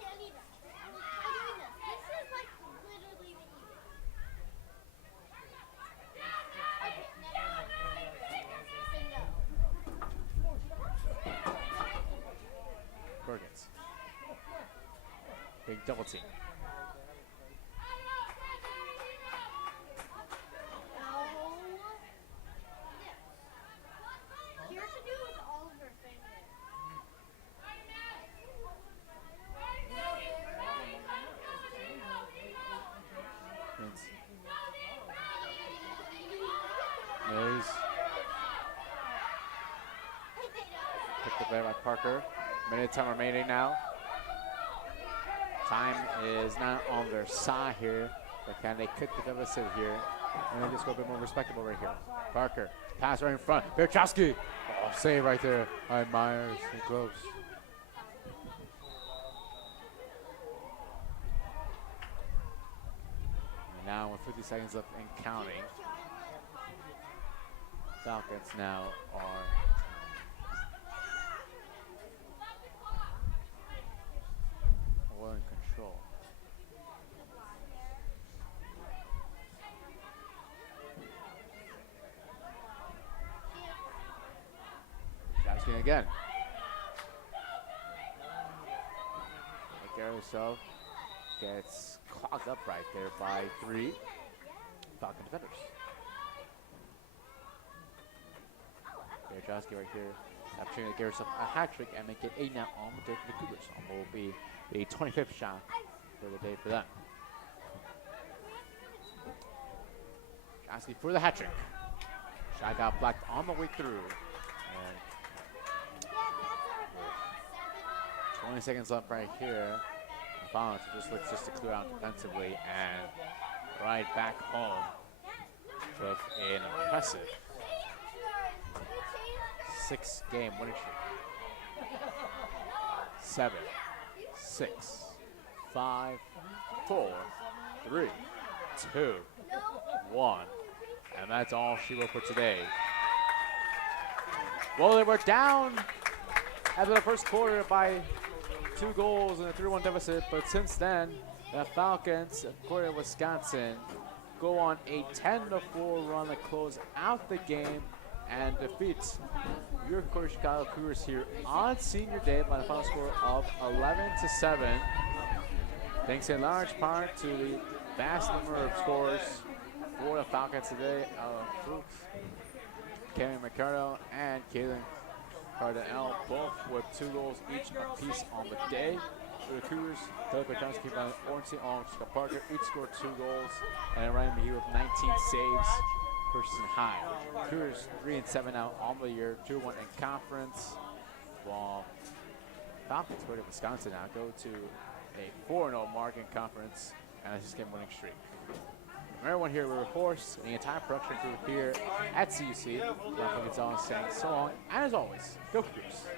Perkins. Big double team. Mays. Picked up there by Parker. Minute time remaining now. Time is not on their side here, but can they cut the deficit here? And they just go a bit more respectable right here. Parker, pass right in front. Berchowski. Oh, save right there by Myers. And close. And now with 50 seconds left and counting, Falcons now are well in control. Jackson again. Carousel gets clogged up right there by 3 Falcon defenders. Berchowski right here, opportunity to get herself a hat trick and make it 8 now on the day for the Cougars. Will be the 25th shot for the day for them. Berchowski for the hat trick. Shot got blocked on the way through. And 20 seconds left right here. Bounce just looks just to clear out defensively and right back home with an impressive 6-game winning streak. 7, 6, 5, 4, 3, 2, 1. And that's all she wrote for today. Well, they were down after the first quarter by 2 goals and a 3-1 deficit, but since then, the Falcons, according to Wisconsin, go on a 10-4 run to close out the game and defeat your Chicago Cougars here on Senior Day by the final score of 11-7. Thanks in large part to the vast number of scores for the Falcons today. Fuchs, Kevin McCardo, and Kaylin Cardinal, both with 2 goals each apiece on the day. For the Cougars, Taylor Berchowski by Ornstein on Parker, each scored 2 goals, and Ryan McGee with 19 saves, person high. Cougars 3-7 now on the year, 2-1 in conference, while Falcons go to Wisconsin now, go to a 4-0 mark in conference, and a 6-game winning streak. From everyone here, we're Horse, and the entire production crew here at CUC. Gonzalez saying so long, and as always, go Cougars.